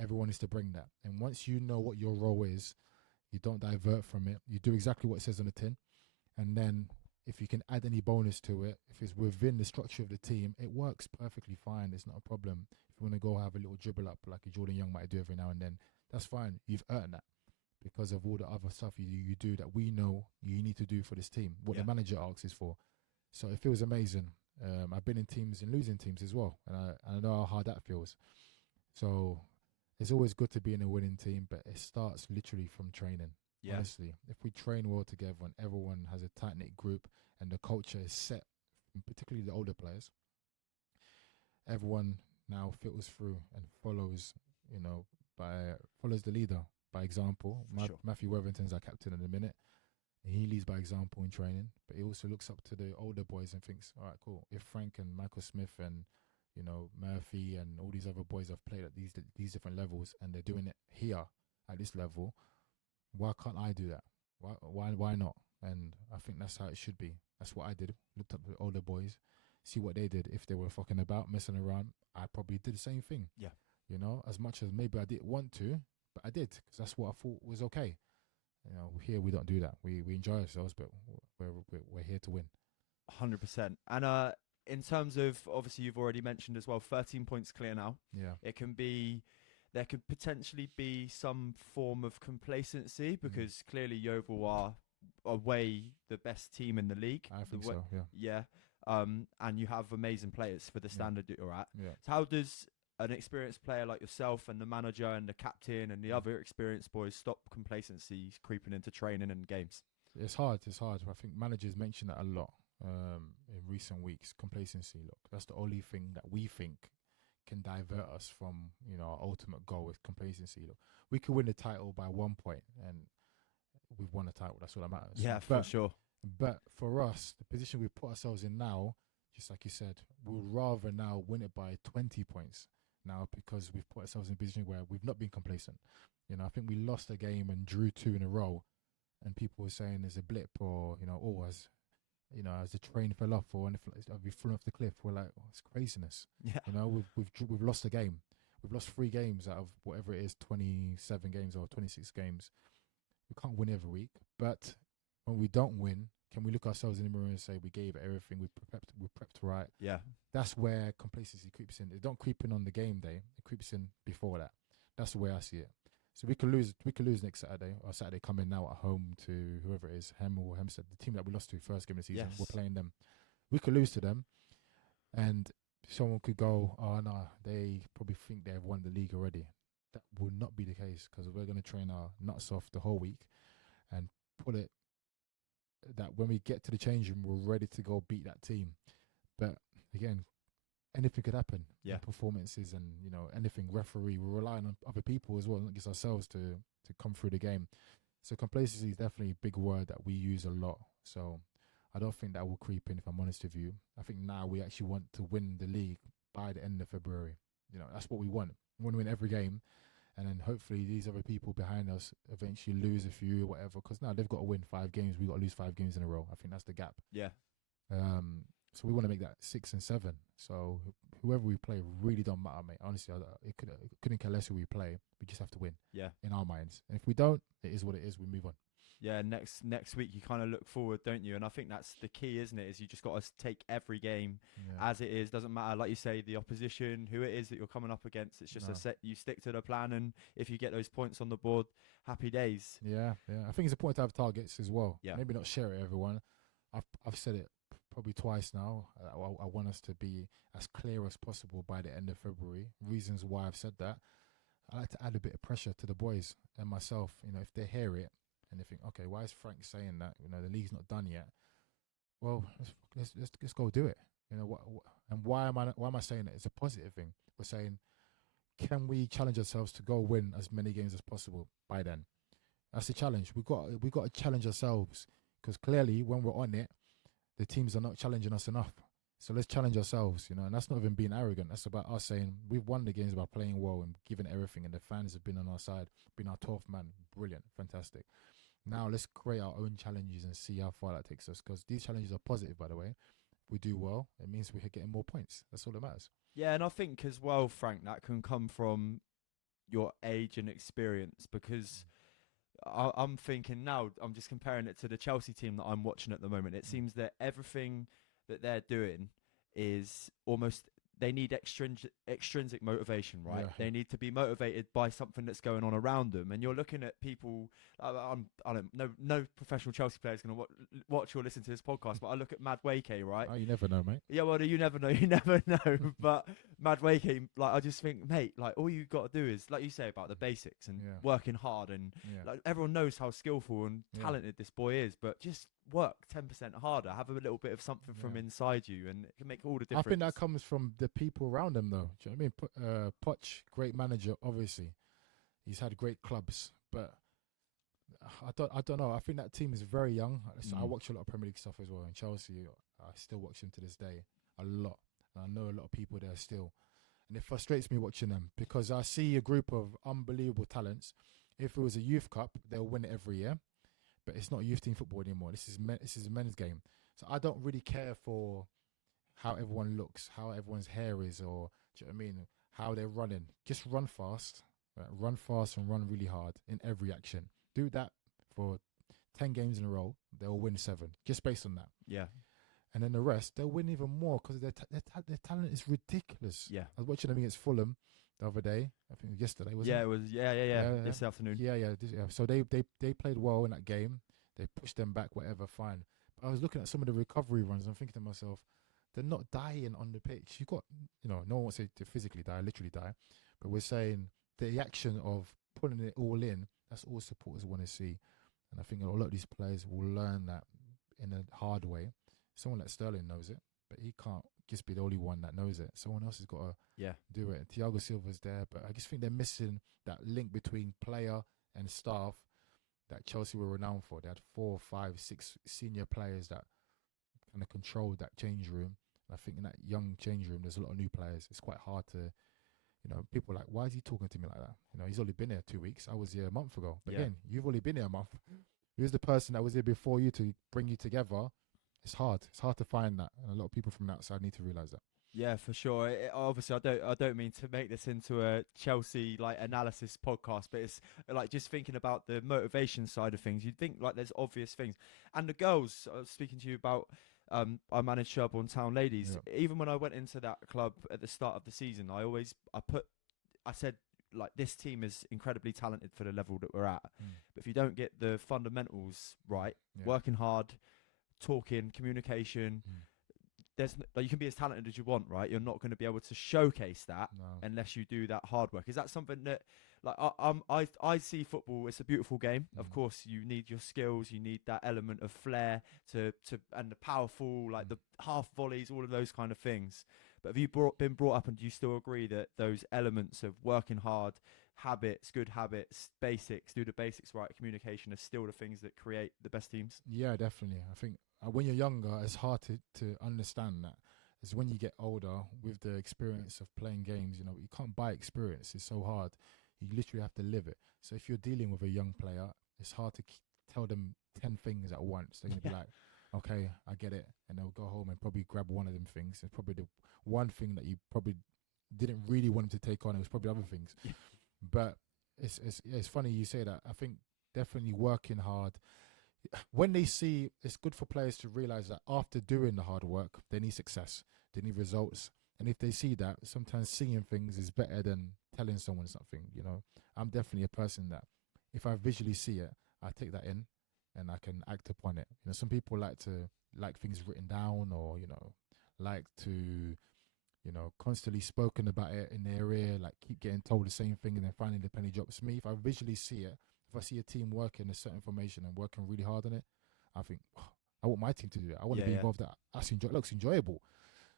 Everyone needs to bring that. And once you know what your role is, you don't divert from it. You do exactly what it says on the tin. And then if you can add any bonus to it, if it's within the structure of the team, it works perfectly fine. It's not a problem. If you want to go have a little dribble up like a Jordan Young might do every now and then, that's fine. You've earned that because of all the other stuff you do that we know you need to do for this team, what the manager asks is for. So it feels amazing. I've been in teams and losing teams as well, and I know how hard that feels. So it's always good to be in a winning team, but it starts literally from training. Yeah. Honestly, if we train well together and everyone has a tight-knit group and the culture is set, particularly the older players, everyone now filters through and follows, follows the leader by example. Sure. Matthew Worthington's our captain in a minute. And he leads by example in training, but he also looks up to the older boys and thinks, all right, cool. If Frank and Michael Smith and, Murphy and all these other boys have played at these different levels and they're doing it here at this level, why can't I do that? Why not? And I think that's how it should be. That's what I did. Looked up to the older boys, see what they did. If they were fucking about, messing around, I probably did the same thing. Yeah. As much as maybe I didn't want to, but I did because that's what I thought was okay. Here we don't do that. We enjoy ourselves, but we're here to win. 100%. And in terms of, obviously you've already mentioned as well, 13 points clear now. Yeah. There could potentially be some form of complacency because clearly Yeovil are away the best team in the league. I think so, yeah. Yeah. And you have amazing players for the standard that you're at. Yeah. So how does an experienced player like yourself and the manager and the captain and the other experienced boys stop complacency creeping into training and games? It's hard. I think managers mention that a lot in recent weeks. Complacency, look, that's the only thing that we think can divert us from our ultimate goal with complacency. Look, we could win the title by 1 point and we've won the title. That's all that matters. Yeah, for sure. But for us, the position we've put ourselves in now, just like you said, we'd rather now win it by 20 points now because we've put ourselves in a position where we've not been complacent. I think we lost a game and drew 2 in a row and people were saying there's a blip or, as the train fell off or anything, we've fallen off the cliff. We're like, it's craziness. Yeah. We've lost a game. We've lost 3 games out of whatever it is, 27 games or 26 games. We can't win every week, but when we don't win, can we look ourselves in the mirror and say we gave everything, we prepped right? Yeah. That's where complacency creeps in. It don't creep in on the game day. It creeps in before that. That's the way I see it. So we could lose next Saturday or Saturday coming now at home to whoever it is, Hem or Hempstead, the team that we lost to first game of the season. Yes. We're playing them. We could lose to them and someone could go, oh no, they probably think they've won the league already. That will not be the case because we're going to train our nuts off the whole week and put it that when we get to the change room, we're ready to go beat that team. But again, anything could happen. Yeah. Performances and, anything, referee, we're relying on other people as well, not just ourselves to come through the game. So complacency is definitely a big word that we use a lot. So I don't think that will creep in, if I'm honest with you. I think now we actually want to win the league by the end of February. That's what we want. We want to win every game. And then hopefully these other people behind us eventually lose a few or whatever. Because now they've got to win 5 games. We've got to lose 5 games in a row. I think that's the gap. Yeah. So we want to make that 6 and 7. So whoever we play really don't matter, mate. Honestly, it couldn't care less who we play. We just have to win. Yeah. In our minds. And if we don't, it is what it is. We move on. Yeah, next week you kind of look forward, don't you? And I think that's the key, isn't it? Is you just got to take every game as it is. Doesn't matter, like you say, the opposition, who it is that you're coming up against. It's just you stick to the plan, and if you get those points on the board, happy days. Yeah. I think it's important to have targets as well. Yeah. Maybe not share it, everyone. I've said it probably twice now. I want us to be as clear as possible by the end of February. Reasons why I've said that. I like to add a bit of pressure to the boys and myself. If they hear it, and they think, okay, why is Frank saying that? The league's not done yet. Well, let's go do it. And why am I saying it? It's a positive thing. We're saying, can we challenge ourselves to go win as many games as possible by then? That's the challenge. We've got to challenge ourselves because clearly when we're on it, the teams are not challenging us enough. So let's challenge ourselves, you know, and that's not even being arrogant. That's about us saying we've won the games by playing well and giving everything, and the fans have been on our side, been our 12th man. Brilliant, fantastic. Now let's create our own challenges and see how far that takes us, because these challenges are positive, by the way. If we do well, it means we're getting more points. That's all that matters. Yeah, and I think as well, Frank, that can come from your age and experience, because I'm thinking now, I'm just comparing it to the Chelsea team that I'm watching at the moment. It seems that everything that they're doing is almost, they need extrinsic motivation, right? Yeah. They need to be motivated by something that's going on around them. And you're looking at people, I don't know, no professional Chelsea player is going to watch or listen to this podcast, but I look at Madueke, right? Oh, you never know, mate. Yeah, well, you never know. You never know. But Madueke, like, I just think, mate, like, all you got to do is, like you say, about the basics and working hard. And like, everyone knows how skillful and talented this boy is, but just work 10% harder. Have a little bit of something from inside you, and it can make all the difference. I think that comes from the people around him, though. Do you know what I mean? Poch, great manager, obviously. He's had great clubs, but I don't know. I think that team is very young. So I watch a lot of Premier League stuff as well. In Chelsea, I still watch them to this day a lot. And I know a lot of people there still. And it frustrates me watching them, because I see a group of unbelievable talents. If it was a youth cup, they'll win it every year. But it's not youth team football anymore. This is a men's game. So I don't really care for how everyone looks, how everyone's hair is, or do you know what I mean? How they're running. Just run fast. Right? Run fast and run really hard in every action. Do that for 10 games in a row. They'll win 7, just based on that. Yeah. And then the rest, they'll win even more, because their talent is ridiculous. Yeah. I was watching them against Fulham the other day. I think yesterday, wasn't it? Yeah, it was. Yeah. This afternoon. Yeah. So they played well in that game. They pushed them back, whatever, fine. But I was looking at some of the recovery runs, and I'm thinking to myself, they're not dying on the pitch. You got, no one wants to say to physically die, literally die. But we're saying the action of putting it all in, that's all supporters want to see. And I think a lot of these players will learn that in a hard way. Someone like Sterling knows it, but he can't just be the only one that knows it. Someone else has got to do it. Thiago Silva's there, but I just think they're missing that link between player and staff that Chelsea were renowned for. They had 4, 5, 6 senior players that kind of controlled that change room. And I think in that young change room, there's a lot of new players. It's quite hard to, people are like, why is he talking to me like that? He's only been here 2 weeks. I was here a month ago. But again, you've only been here a month. Who's the person that was here before you to bring you together? It's hard. It's hard to find that. And a lot of people from the outside need to realise that. Yeah, for sure. Obviously, I don't mean to make this into a Chelsea analysis podcast, but it's like just thinking about the motivation side of things. You'd think like there's obvious things, and the girls. I was speaking to you about. I managed Sherborne Town Ladies. Yeah. Even when I went into that club at the start of the season, I said like, this team is incredibly talented for the level that we're at. But if you don't get the fundamentals right, working hard, talking, communication. You can be as talented as you want, right? You're not going to be able to showcase that unless you do that hard work. Is that something that, like, I see football? It's a beautiful game. Of course, you need your skills. You need that element of flair and the powerful, like the half volleys, all of those kind of things. But have you been brought up, and do you still agree that those elements of working hard, habits, good habits, basics, do the basics right, communication, are still the things that create the best teams? Yeah, definitely. I think when you're younger, it's hard to understand that. It's when you get older, with the experience of playing games, you can't buy experience. It's so hard. You literally have to live it. So if you're dealing with a young player, it's hard to tell them 10 things at once. They're going to be like, okay, I get it. And they'll go home and probably grab one of them things. It's probably the one thing that you probably didn't really want them to take on. It was probably other things. But it's funny you say that. I think definitely working hard. When they see, it's good for players to realise that after doing the hard work, they need success, they need results. And if they see that, sometimes seeing things is better than telling someone something, I'm definitely a person that if I visually see it, I take that in and I can act upon it. Some people like things written down, or, like to, constantly spoken about it in their ear, like keep getting told the same thing and then finally the penny drops. Me, if I visually see it, if I see a team working a certain formation and working really hard on it, I think, I want my team to do it. I want to be involved. It looks enjoyable.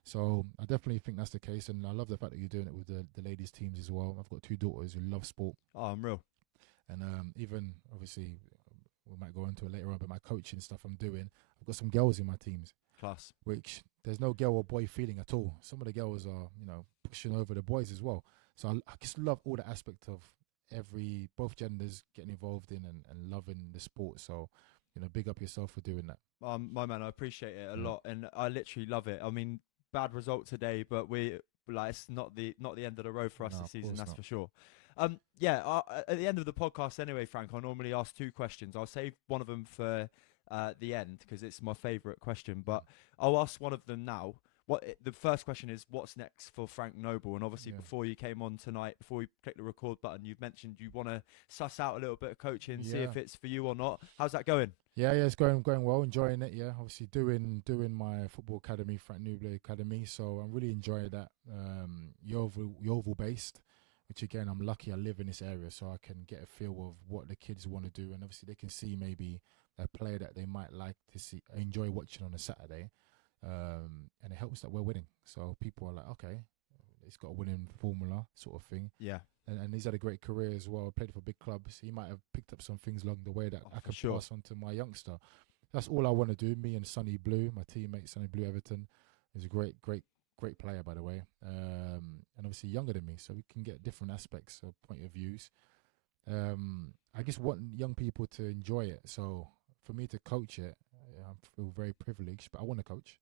So I definitely think that's the case. And I love the fact that you're doing it with the ladies' teams as well. I've got 2 daughters who love sport. Oh, I'm real. And even, obviously, we might go into it later on, but my coaching stuff I'm doing, I've got some girls in my teams. Class. which there's no girl or boy feeling at all. Some of the girls are, pushing over the boys as well. So I just love all the aspect of both genders getting involved in and loving the sport. So, big up yourself for doing that. My man, I appreciate it a lot, and I literally love it. I mean, bad result today, but it's not the end of the road for us this season, that's for sure. At the end of the podcast anyway, Frank, I normally ask 2 questions. I'll save one of them for the end because it's my favourite question, but I'll ask one of them now. The first question is, what's next for Frank Nouble? And obviously, before you came on tonight, before we clicked the record button, you've mentioned you want to suss out a little bit of coaching, see if it's for you or not. How's that going? Yeah, it's going well, enjoying it. Yeah, obviously doing my football academy, Frank Nouble Academy. So I'm really enjoying that. Yeovil based, which again, I'm lucky I live in this area, so I can get a feel of what the kids want to do, and obviously they can see maybe a player that they might like to see, enjoy watching on a Saturday. And it helps that we're winning. So people are like, okay, it's got a winning formula sort of thing. Yeah. And he's had a great career as well. Played for big clubs. He might have picked up some things along the way that I can pass on to my youngster. That's all I want to do. Me and Sonny Blue, my teammate Sonny Blue Everton, is a great player, by the way. And obviously younger than me, so we can get different aspects of point of views. I just want young people to enjoy it. So for me to coach it, I feel very privileged, but I want to coach.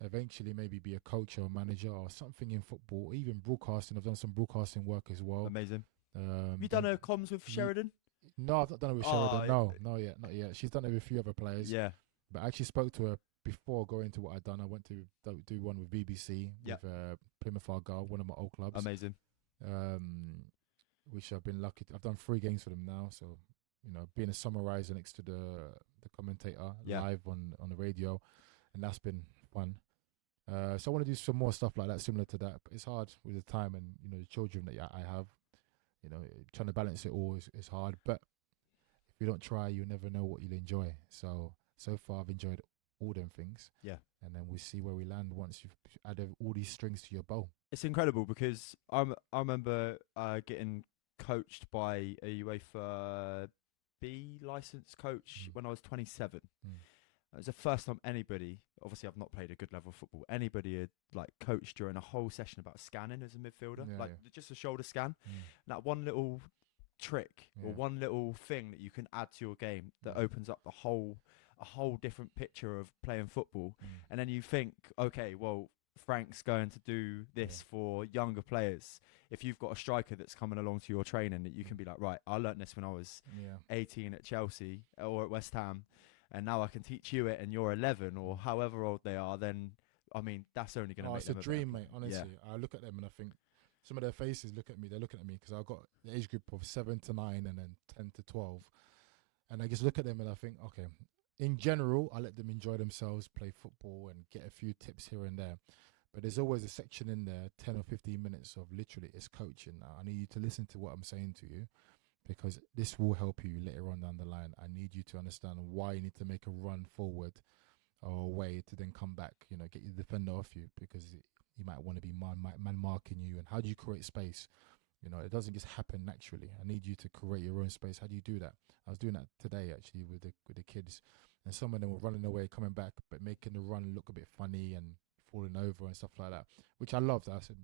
Eventually maybe be a coach or a manager or something in football, even broadcasting. I've done some broadcasting work as well. Amazing. Have you done a comms with Sheridan? No, I've not done it with Sheridan. No, not yet. She's done it with a few other players. Yeah. But I actually spoke to her before going to what I'd done. I went to do one with BBC with Plymouth Argyle, one of my old clubs. Amazing. Which I've been lucky. I've done 3 games for them now. So, being a summariser next to the commentator live on the radio, and that's been fun. So I want to do some more stuff like that, similar to that. But it's hard with the time and the children that I have. Trying to balance it all is hard. But if you don't try, you'll never know what you'll enjoy. So far I've enjoyed all them things. Yeah. And then we'll see where we land once you've added all these strings to your bow. It's incredible because I remember getting coached by a UEFA B licensed coach when I was 27. It was the first time anybody, obviously I've not played a good level of football, anybody had coached during a whole session about scanning as a midfielder, just a shoulder scan. That one little trick or one little thing that you can add to your game that opens up a whole different picture of playing football. And then you think, okay, well, Frank's going to do this for younger players. If you've got a striker that's coming along to your training, that you can be like, right, I learnt this when I was 18 at Chelsea or at West Ham, and now I can teach you it and you're 11 or however old they are, then, I mean, that's only going to make them it's a dream, mate, honestly. I look at them and I think some of their faces they're looking at me because I've got the age group of 7 to 9 and then 10 to 12. And I just look at them and I think, okay, in general, I let them enjoy themselves, play football and get a few tips here and there. But there's always a section in there, 10 or 15 minutes of literally, it's coaching. Now, I need you to listen to what I'm saying to you, because this will help you later on down the line. I need you to understand why you need to make a run forward or away to then come back, get your defender off you, because you might want to be man marking you. And how do you create space? It doesn't just happen naturally. I need you to create your own space. How do you do that? I was doing that today, actually, with the kids. And some of them were running away, coming back, but making the run look a bit funny and falling over and stuff like that, which I loved. I said,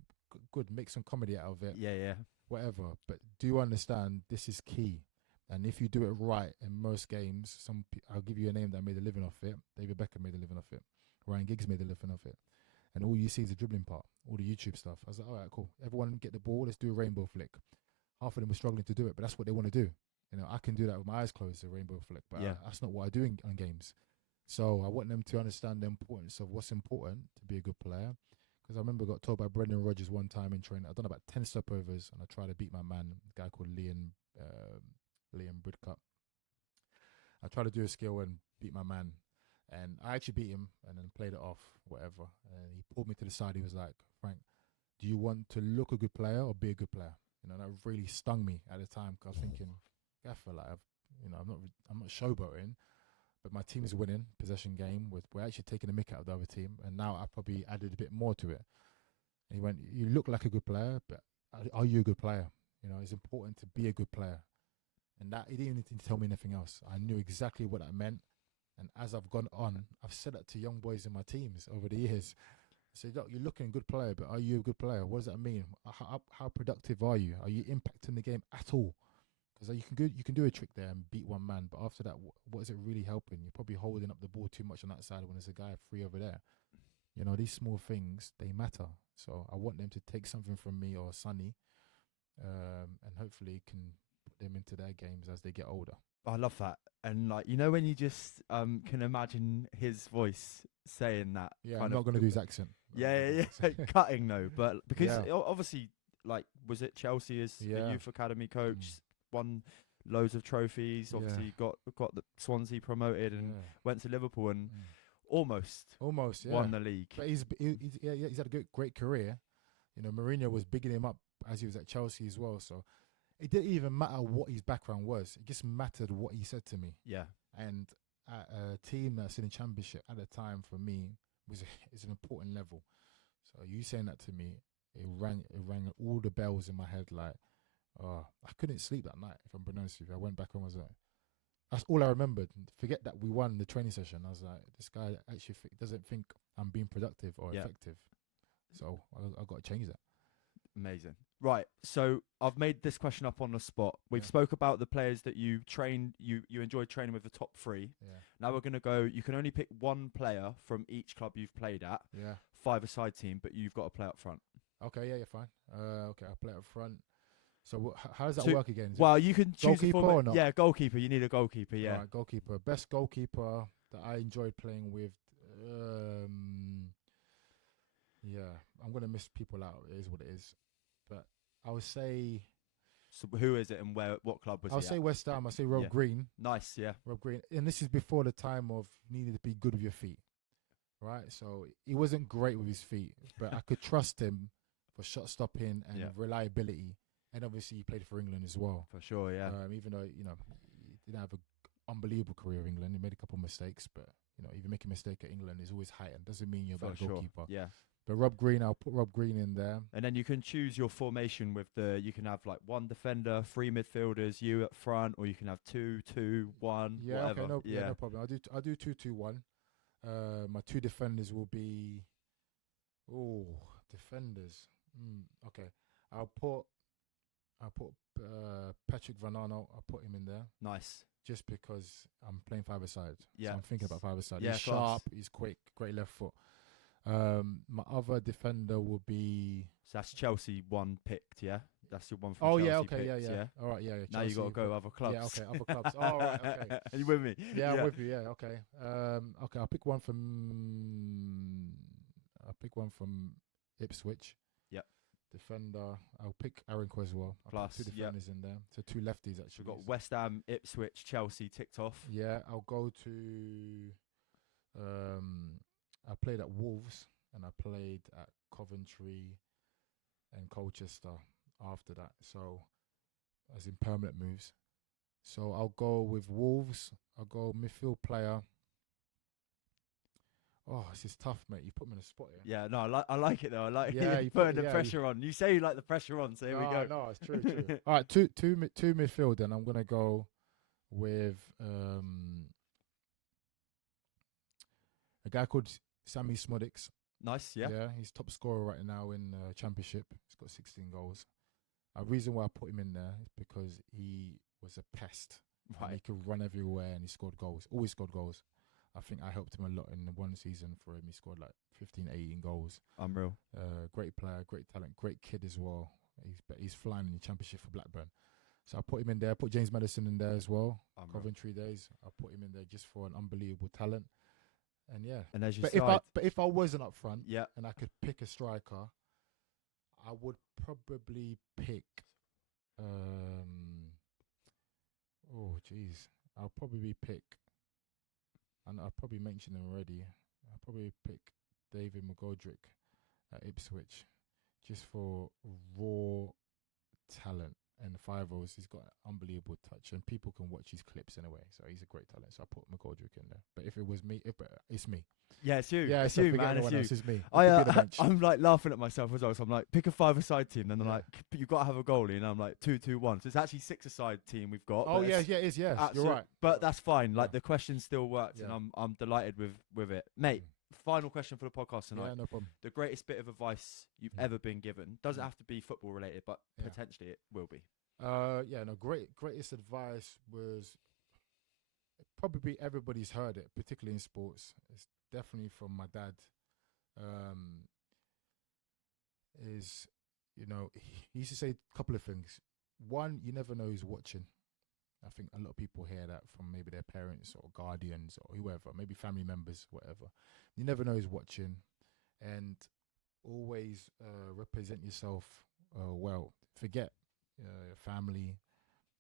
good, make some comedy out of it. Yeah. Whatever. But do you understand this is key? And if you do it right in most games, I'll give you a name that made a living off it. David Beckham made a living off it. Ryan Giggs made a living off it. And all you see is the dribbling part, all the YouTube stuff. I was like, all right, cool. Everyone get the ball. Let's do a rainbow flick. Half of them were struggling to do it, but that's what they want to do. I can do that with my eyes closed, a rainbow flick, but that's not what I do on games. So I want them to understand the importance of what's important to be a good player. Because I remember I got told by Brendan Rodgers one time in training, I've done about 10 stopovers and I tried to beat my man, a guy called Liam Bridcutt. I tried to do a skill and beat my man. And I actually beat him and then played it off, whatever. And he pulled me to the side. He was like, Frank, do you want to look a good player or be a good player? That really stung me at the time, because I was thinking, Gaffer, I'm not showboating, but my team is winning possession game. We're actually taking a mick out of the other team, and now I probably added a bit more to it. And he went, you look like a good player, but are you a good player? It's important to be a good player. And that he didn't even need to tell me anything else. I knew exactly what that meant. And as I've gone on, I've said that to young boys in my teams over the years. I said, look, you're looking a good player, but are you a good player? What does that mean? How productive are you? Are you impacting the game at all? Because you can do a trick there and beat one man, but after that, what is it really helping? You're probably holding up the ball too much on that side when there's a guy free over there. You know, these small things, they matter. So I want them to take something from me or Sonny, and hopefully can put them into their games as they get older. I love that. And like, you know, when you just can imagine his voice saying that. Yeah, I'm not going to do his accent. Yeah. Cutting though, but because obviously, like, was it Chelsea as a youth academy coach, won loads of trophies, obviously got the Swansea promoted and went to Liverpool and almost won the league. But he's had a great career. You know, Mourinho was bigging him up as he was at Chelsea as well. So it didn't even matter what his background was. It just mattered what he said to me. Yeah. And at a team that's in the Championship at the time for me is an important level. So you saying that to me, it rang all the bells in my head. Like, I couldn't sleep that night. If I'm being honest with you, I went back and was like, that's all I remembered. Forget that we won the training session. I was like, this guy actually doesn't think I'm being productive or effective. So I've got to change that. Amazing. Right. So I've made this question up on the spot. We've spoke about the players that you trained, you enjoyed training with, the top 3. Yeah. Now we're going to go, you can only pick one player from each club you've played at. Yeah. 5-a-side team, but you've got to play up front. Okay, yeah, fine. Okay, I'll play up front. So how does that work again? Well, you can choose goalkeeper or not? Yeah, goalkeeper. You need a goalkeeper, yeah. Right, goalkeeper. Best goalkeeper that I enjoyed playing with, I'm going to miss people out. It is what it is. But I would say... So who is it and what club was he at? I'll say West Ham. I'll say Rob Green. Nice, yeah. Rob Green. And this is before the time of needing to be good with your feet. Right? So he wasn't great with his feet, but I could trust him for shot stopping and reliability. And obviously, he played for England as well. For sure, yeah. Even though, he didn't have an unbelievable career in England. He made a couple of mistakes. But, if you make a mistake at England, it's always heightened. Doesn't mean you're a bad goalkeeper. Yeah. But Rob Green, I'll put Rob Green in there. And then you can choose your formation with you can have like one defender, 3 midfielders, you up front, or you can have 2-2-1, yeah, whatever. Okay, no problem. I'll do 2-2-1. My 2 defenders will be... defenders. Okay. I'll put Patrick Vanano. I'll put him in there. Nice. Just because I'm playing 5-a-side. Yeah. So I'm thinking about 5-a-side. Yeah, he's sharp. He's quick. Great left foot. My other defender will be... So that's Chelsea one picked, yeah? That's your one from Chelsea okay, picked, yeah. All right, yeah. Now you got to go other clubs. Yeah, okay, other clubs. All right, okay. Are you with me? Yeah, I'm with you, yeah, okay. Okay, I'll pick one from Ipswich. Yep. Defender. I'll pick Aaron Cresswell. I'll put 2 defenders in there. So 2 lefties, actually. We've got West Ham, Ipswich, Chelsea ticked off. Yeah, I'll go to... I played at Wolves and I played at Coventry and Colchester after that. So, as in permanent moves. So, I'll go with Wolves. I'll go midfield player. Oh, this is tough, mate. You put me on the spot here. Yeah, no, I like it though. I like you putting the pressure on. You say you like the pressure on, so here we go. No, it's true. All right, two midfield then. I'm going to go with a guy called Sammy Smodics. Nice, yeah. Yeah, he's top scorer right now in Championship. He's got 16 goals. A reason why I put him in there is because he was a pest. Right. He could run everywhere and he scored goals. Always scored goals. I think I helped him a lot in the one season for him. He scored like 15, 18 goals. Unreal. Great player, great talent, great kid as well. He's flying in the Championship for Blackburn. So I put him in there. I put James Maddison in there as well. Coventry days. I put him in there just for an unbelievable talent. And yeah. And as you but if I wasn't up front and I could pick a striker, I would probably pick I'll probably pick, and I'll probably mention him already, I'll probably pick David McGoldrick at Ipswich just for raw talent. and 5-0s. He's got an unbelievable touch, and people can watch his clips anyway. So he's a great talent. So I put McGoldrick in there. But if it was me, it's me. Yeah, it's you. Yeah, it's so you, forget man. It's anyone you. else. It's me. It could be the bench. I'm like laughing at myself as well. So I'm like, pick a 5-a-side team. Then they're Yeah. like, but you've got to have a goalie. And I'm like, 2-2-1. So it's actually 6-a-side team we've got. Oh but yeah, it's yeah, it is. Yes, absolute- you're right. But that's fine. Like Yeah. the question still worked, Yeah. and I'm delighted with it, mate. Final question for the podcast tonight. Yeah, no problem. The greatest bit of advice you've Mm. ever been given doesn't Mm. have to be football related, but Yeah. potentially it will be. Yeah, no, greatest advice was probably everybody's heard it, particularly in sports. It's definitely from my dad. Is, you know, he used to say a couple of things. One, you never know who's watching. I think a lot of people hear that from maybe their parents or guardians or whoever, maybe family members, whatever. You never know who's watching, and always represent yourself well. Forget your family,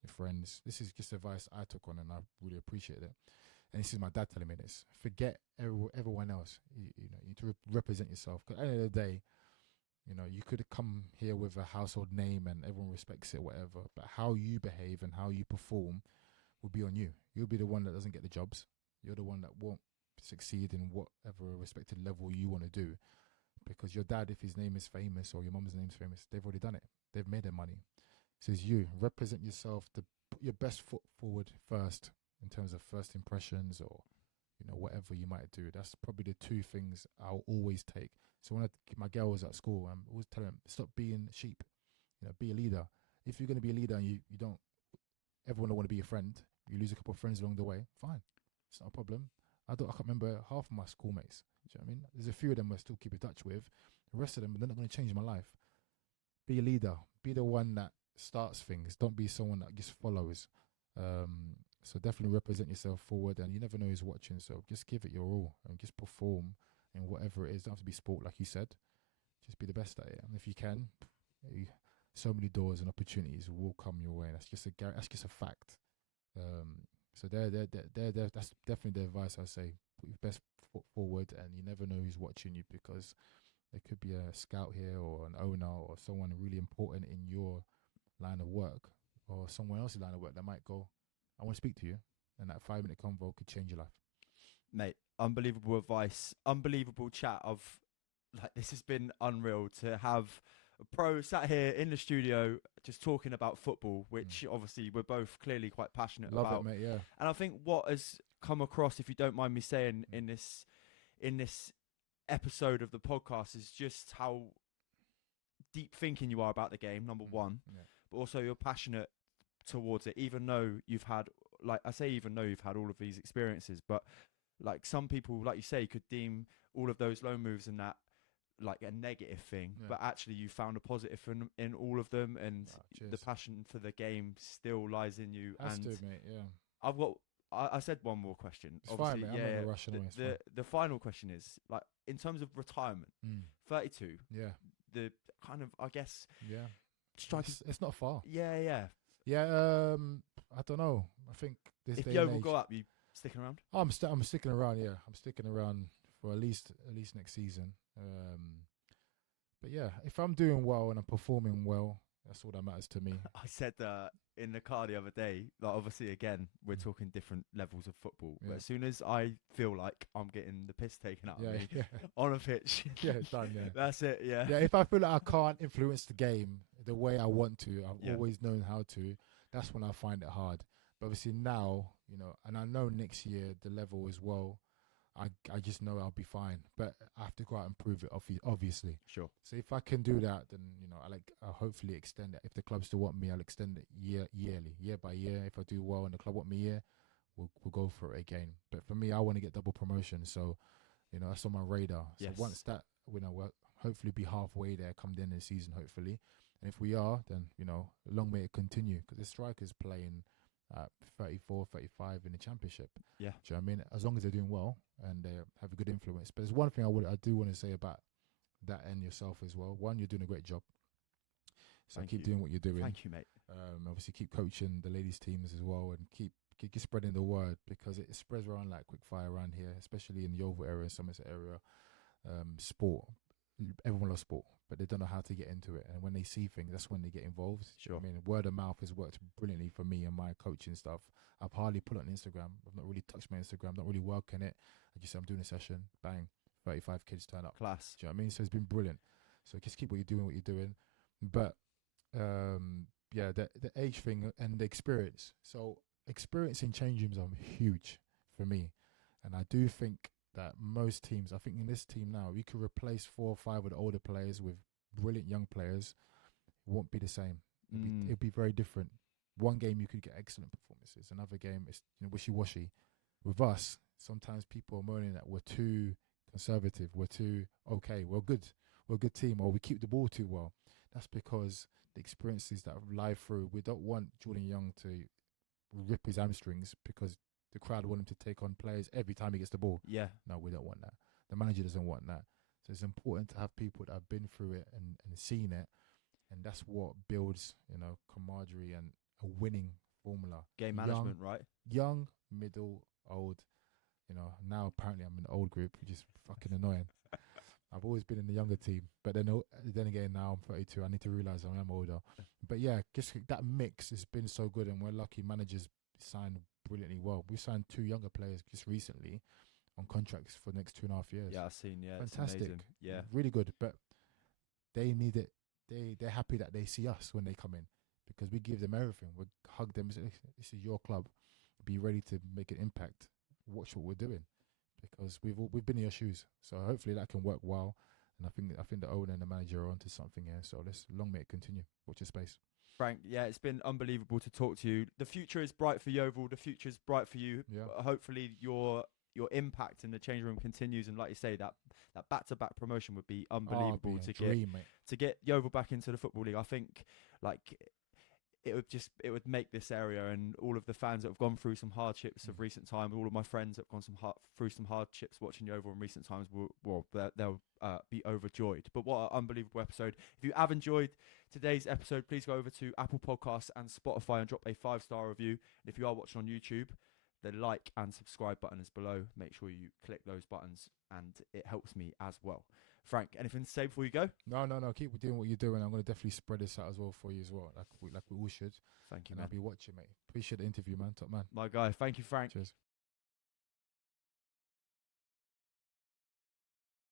your friends. This is just advice I took on, and I really appreciate it. And this is my dad telling me this. Forget everyone else. You know, you need to represent yourself. Because at the end of the day, you know, you could come here with a household name and everyone respects it, whatever. But how you behave and how you perform will be on you. You'll be the one that doesn't get the jobs. You're the one that won't succeed in whatever respected level you want to do. Because your dad, if his name is famous or your mum's name is famous, they've already done it. They've made their money. So it's you. Represent yourself. Put your best foot forward first in terms of first impressions or, you know, whatever you might do. That's probably the two things I'll always take. So when my girl was at school, I'm always telling them, stop being sheep. You know, be a leader. If you're going to be a leader and you don't, everyone will want to be your friend, you lose a couple of friends along the way, fine. It's not a problem. I can't remember half of my schoolmates. Do you know what I mean? There's a few of them I still keep in touch with. The rest of them, they're not going to change my life. Be a leader. Be the one that starts things. Don't be someone that just follows. So definitely represent yourself forward, and you never know who's watching. So just give it your all and just perform in whatever it is. Don't have to be sport, like you said. Just be the best at it. And if you can, so many doors and opportunities will come your way. That's just a fact. So that's definitely the advice I say. Put your best foot forward, and you never know who's watching you, because there could be a scout here or an owner or someone really important in your line of work or someone else's line of work that might go, I want to speak to you, and that 5-minute convo could change your life. Mate, unbelievable advice, unbelievable chat. This has been unreal to have a pro sat here in the studio just talking about football, which obviously we're both clearly quite passionate Love about. it, mate, yeah. And I think what has come across, if you don't mind me saying, in this episode of the podcast is just how deep thinking you are about the game, number one, but also you're passionate towards it, even though you've had, even though you've had all of these experiences, but like some people, like you say, could deem all of those loan moves and that like a negative thing, but actually you found a positive in all of them, and the passion for the game still lies in you. Has and to, mate, yeah. I've got, I said one more question. It's obviously, fine, mate. I'm not rushing away. The final question is, like, in terms of retirement, 32, yeah, the kind of, I guess, yeah, strike. It's not far. Yeah. I don't know. I think this if day the and over age, go up, you sticking around? I'm sticking around. Yeah, I'm sticking around for at least next season. But yeah, if I'm doing well and I'm performing well, that's all that matters to me. I said in the car the other day, like, obviously again we're talking different levels of football, but as soon as I feel like I'm getting the piss taken out of me on a pitch, it's done. Yeah, that's it. Yeah. If I feel like I can't influence the game the way I want to, I've always known how to. That's when I find it hard. But obviously now, you know, and I know next year the level as well. I just know I'll be fine, but I have to go out and prove it, obviously. Sure. So if I can do that, then, you know, I'll hopefully extend it. If the club still want me, I'll extend it year by year. If I do well and the club want me here, we'll go for it again. But for me, I want to get double promotion, so, you know, that's on my radar. So once that, you know, we'll hopefully be halfway there come the end of the season, hopefully. And if we are, then, you know, long may it continue, because the strikers playing 34, 35 in the championship. Yeah. Do you know what I mean? As long as they're doing well and they have a good influence. But there's one thing I do want to say about that and yourself as well. One, you're doing a great job. So keep doing what you're doing. Thank you, mate. Obviously keep coaching the ladies teams as well, and keep spreading the word, because it spreads around like quick fire around here, especially in the Yeovil area, Somerset area. Sport everyone loves sport, but they don't know how to get into it. And when they see things, that's when they get involved. Sure. I mean, word of mouth has worked brilliantly for me and my coaching stuff. I've hardly put it on Instagram. I've not really touched my Instagram, not really working it. I just say I'm doing a session, bang, 35 kids turn up. Class. Do you know what I mean? So it's been brilliant. So just keep what you're doing. But yeah, the age thing and the experience. So experience in change rooms are huge for me. And I do think that most teams, I think in this team now, we could replace 4 or 5 of the older players with brilliant young players. It won't be the same. It'll be very different. One game you could get excellent performances. Another game it's wishy-washy. With us, sometimes people are moaning that we're too conservative. We're too okay. We're good. We're a good team, or we keep the ball too well. That's because the experiences that lie through. We don't want Jordan Young to rip his hamstrings because the crowd want him to take on players every time he gets the ball. Yeah. No, we don't want that. The manager doesn't want that. So it's important to have people that have been through it and seen it. And that's what builds, camaraderie and a winning formula. Game management, right? Young, middle, old. Now apparently I'm in the old group, which is fucking annoying. I've always been in the younger team, but then again, now I'm 32. I need to realise I am older. But yeah, just that mix has been so good, and we're lucky managers signed brilliantly well. We signed 2 younger players just recently on contracts for the next 2.5 years. Yeah, I've seen. Yeah, fantastic. It's amazing. Yeah, really good. But they need it. They're happy that they see us when they come in because we give them everything. We hug them. This is your club. Be ready to make an impact. Watch what we're doing. Because we've been in your shoes, so hopefully that can work well, and I think the owner and the manager are onto something here. So let's long may it continue. Watch your space, Frank. Yeah, it's been unbelievable to talk to you. The future is bright for Yeovil. The future is bright for you. Yeah. Hopefully your impact in the change room continues, and like you say, that back-to-back promotion would be unbelievable to get Yeovil back into the Football League. I think it would make this area, and all of the fans that have gone through some hardships of recent time, all of my friends that have gone through some hardships watching Yeovil in recent times, they'll be overjoyed. But what an unbelievable episode. If you have enjoyed today's episode, please go over to Apple Podcasts and Spotify and drop a 5-star review. And if you are watching on YouTube, the like and subscribe button is below. Make sure you click those buttons, and it helps me as well. Frank, anything to say before you go? No. Keep doing what you're doing. I'm going to definitely spread this out as well for you as well, like we all should. Thank you, and man. I'll be watching, mate. Appreciate the interview, man. Top man. My guy. Thank you, Frank. Cheers.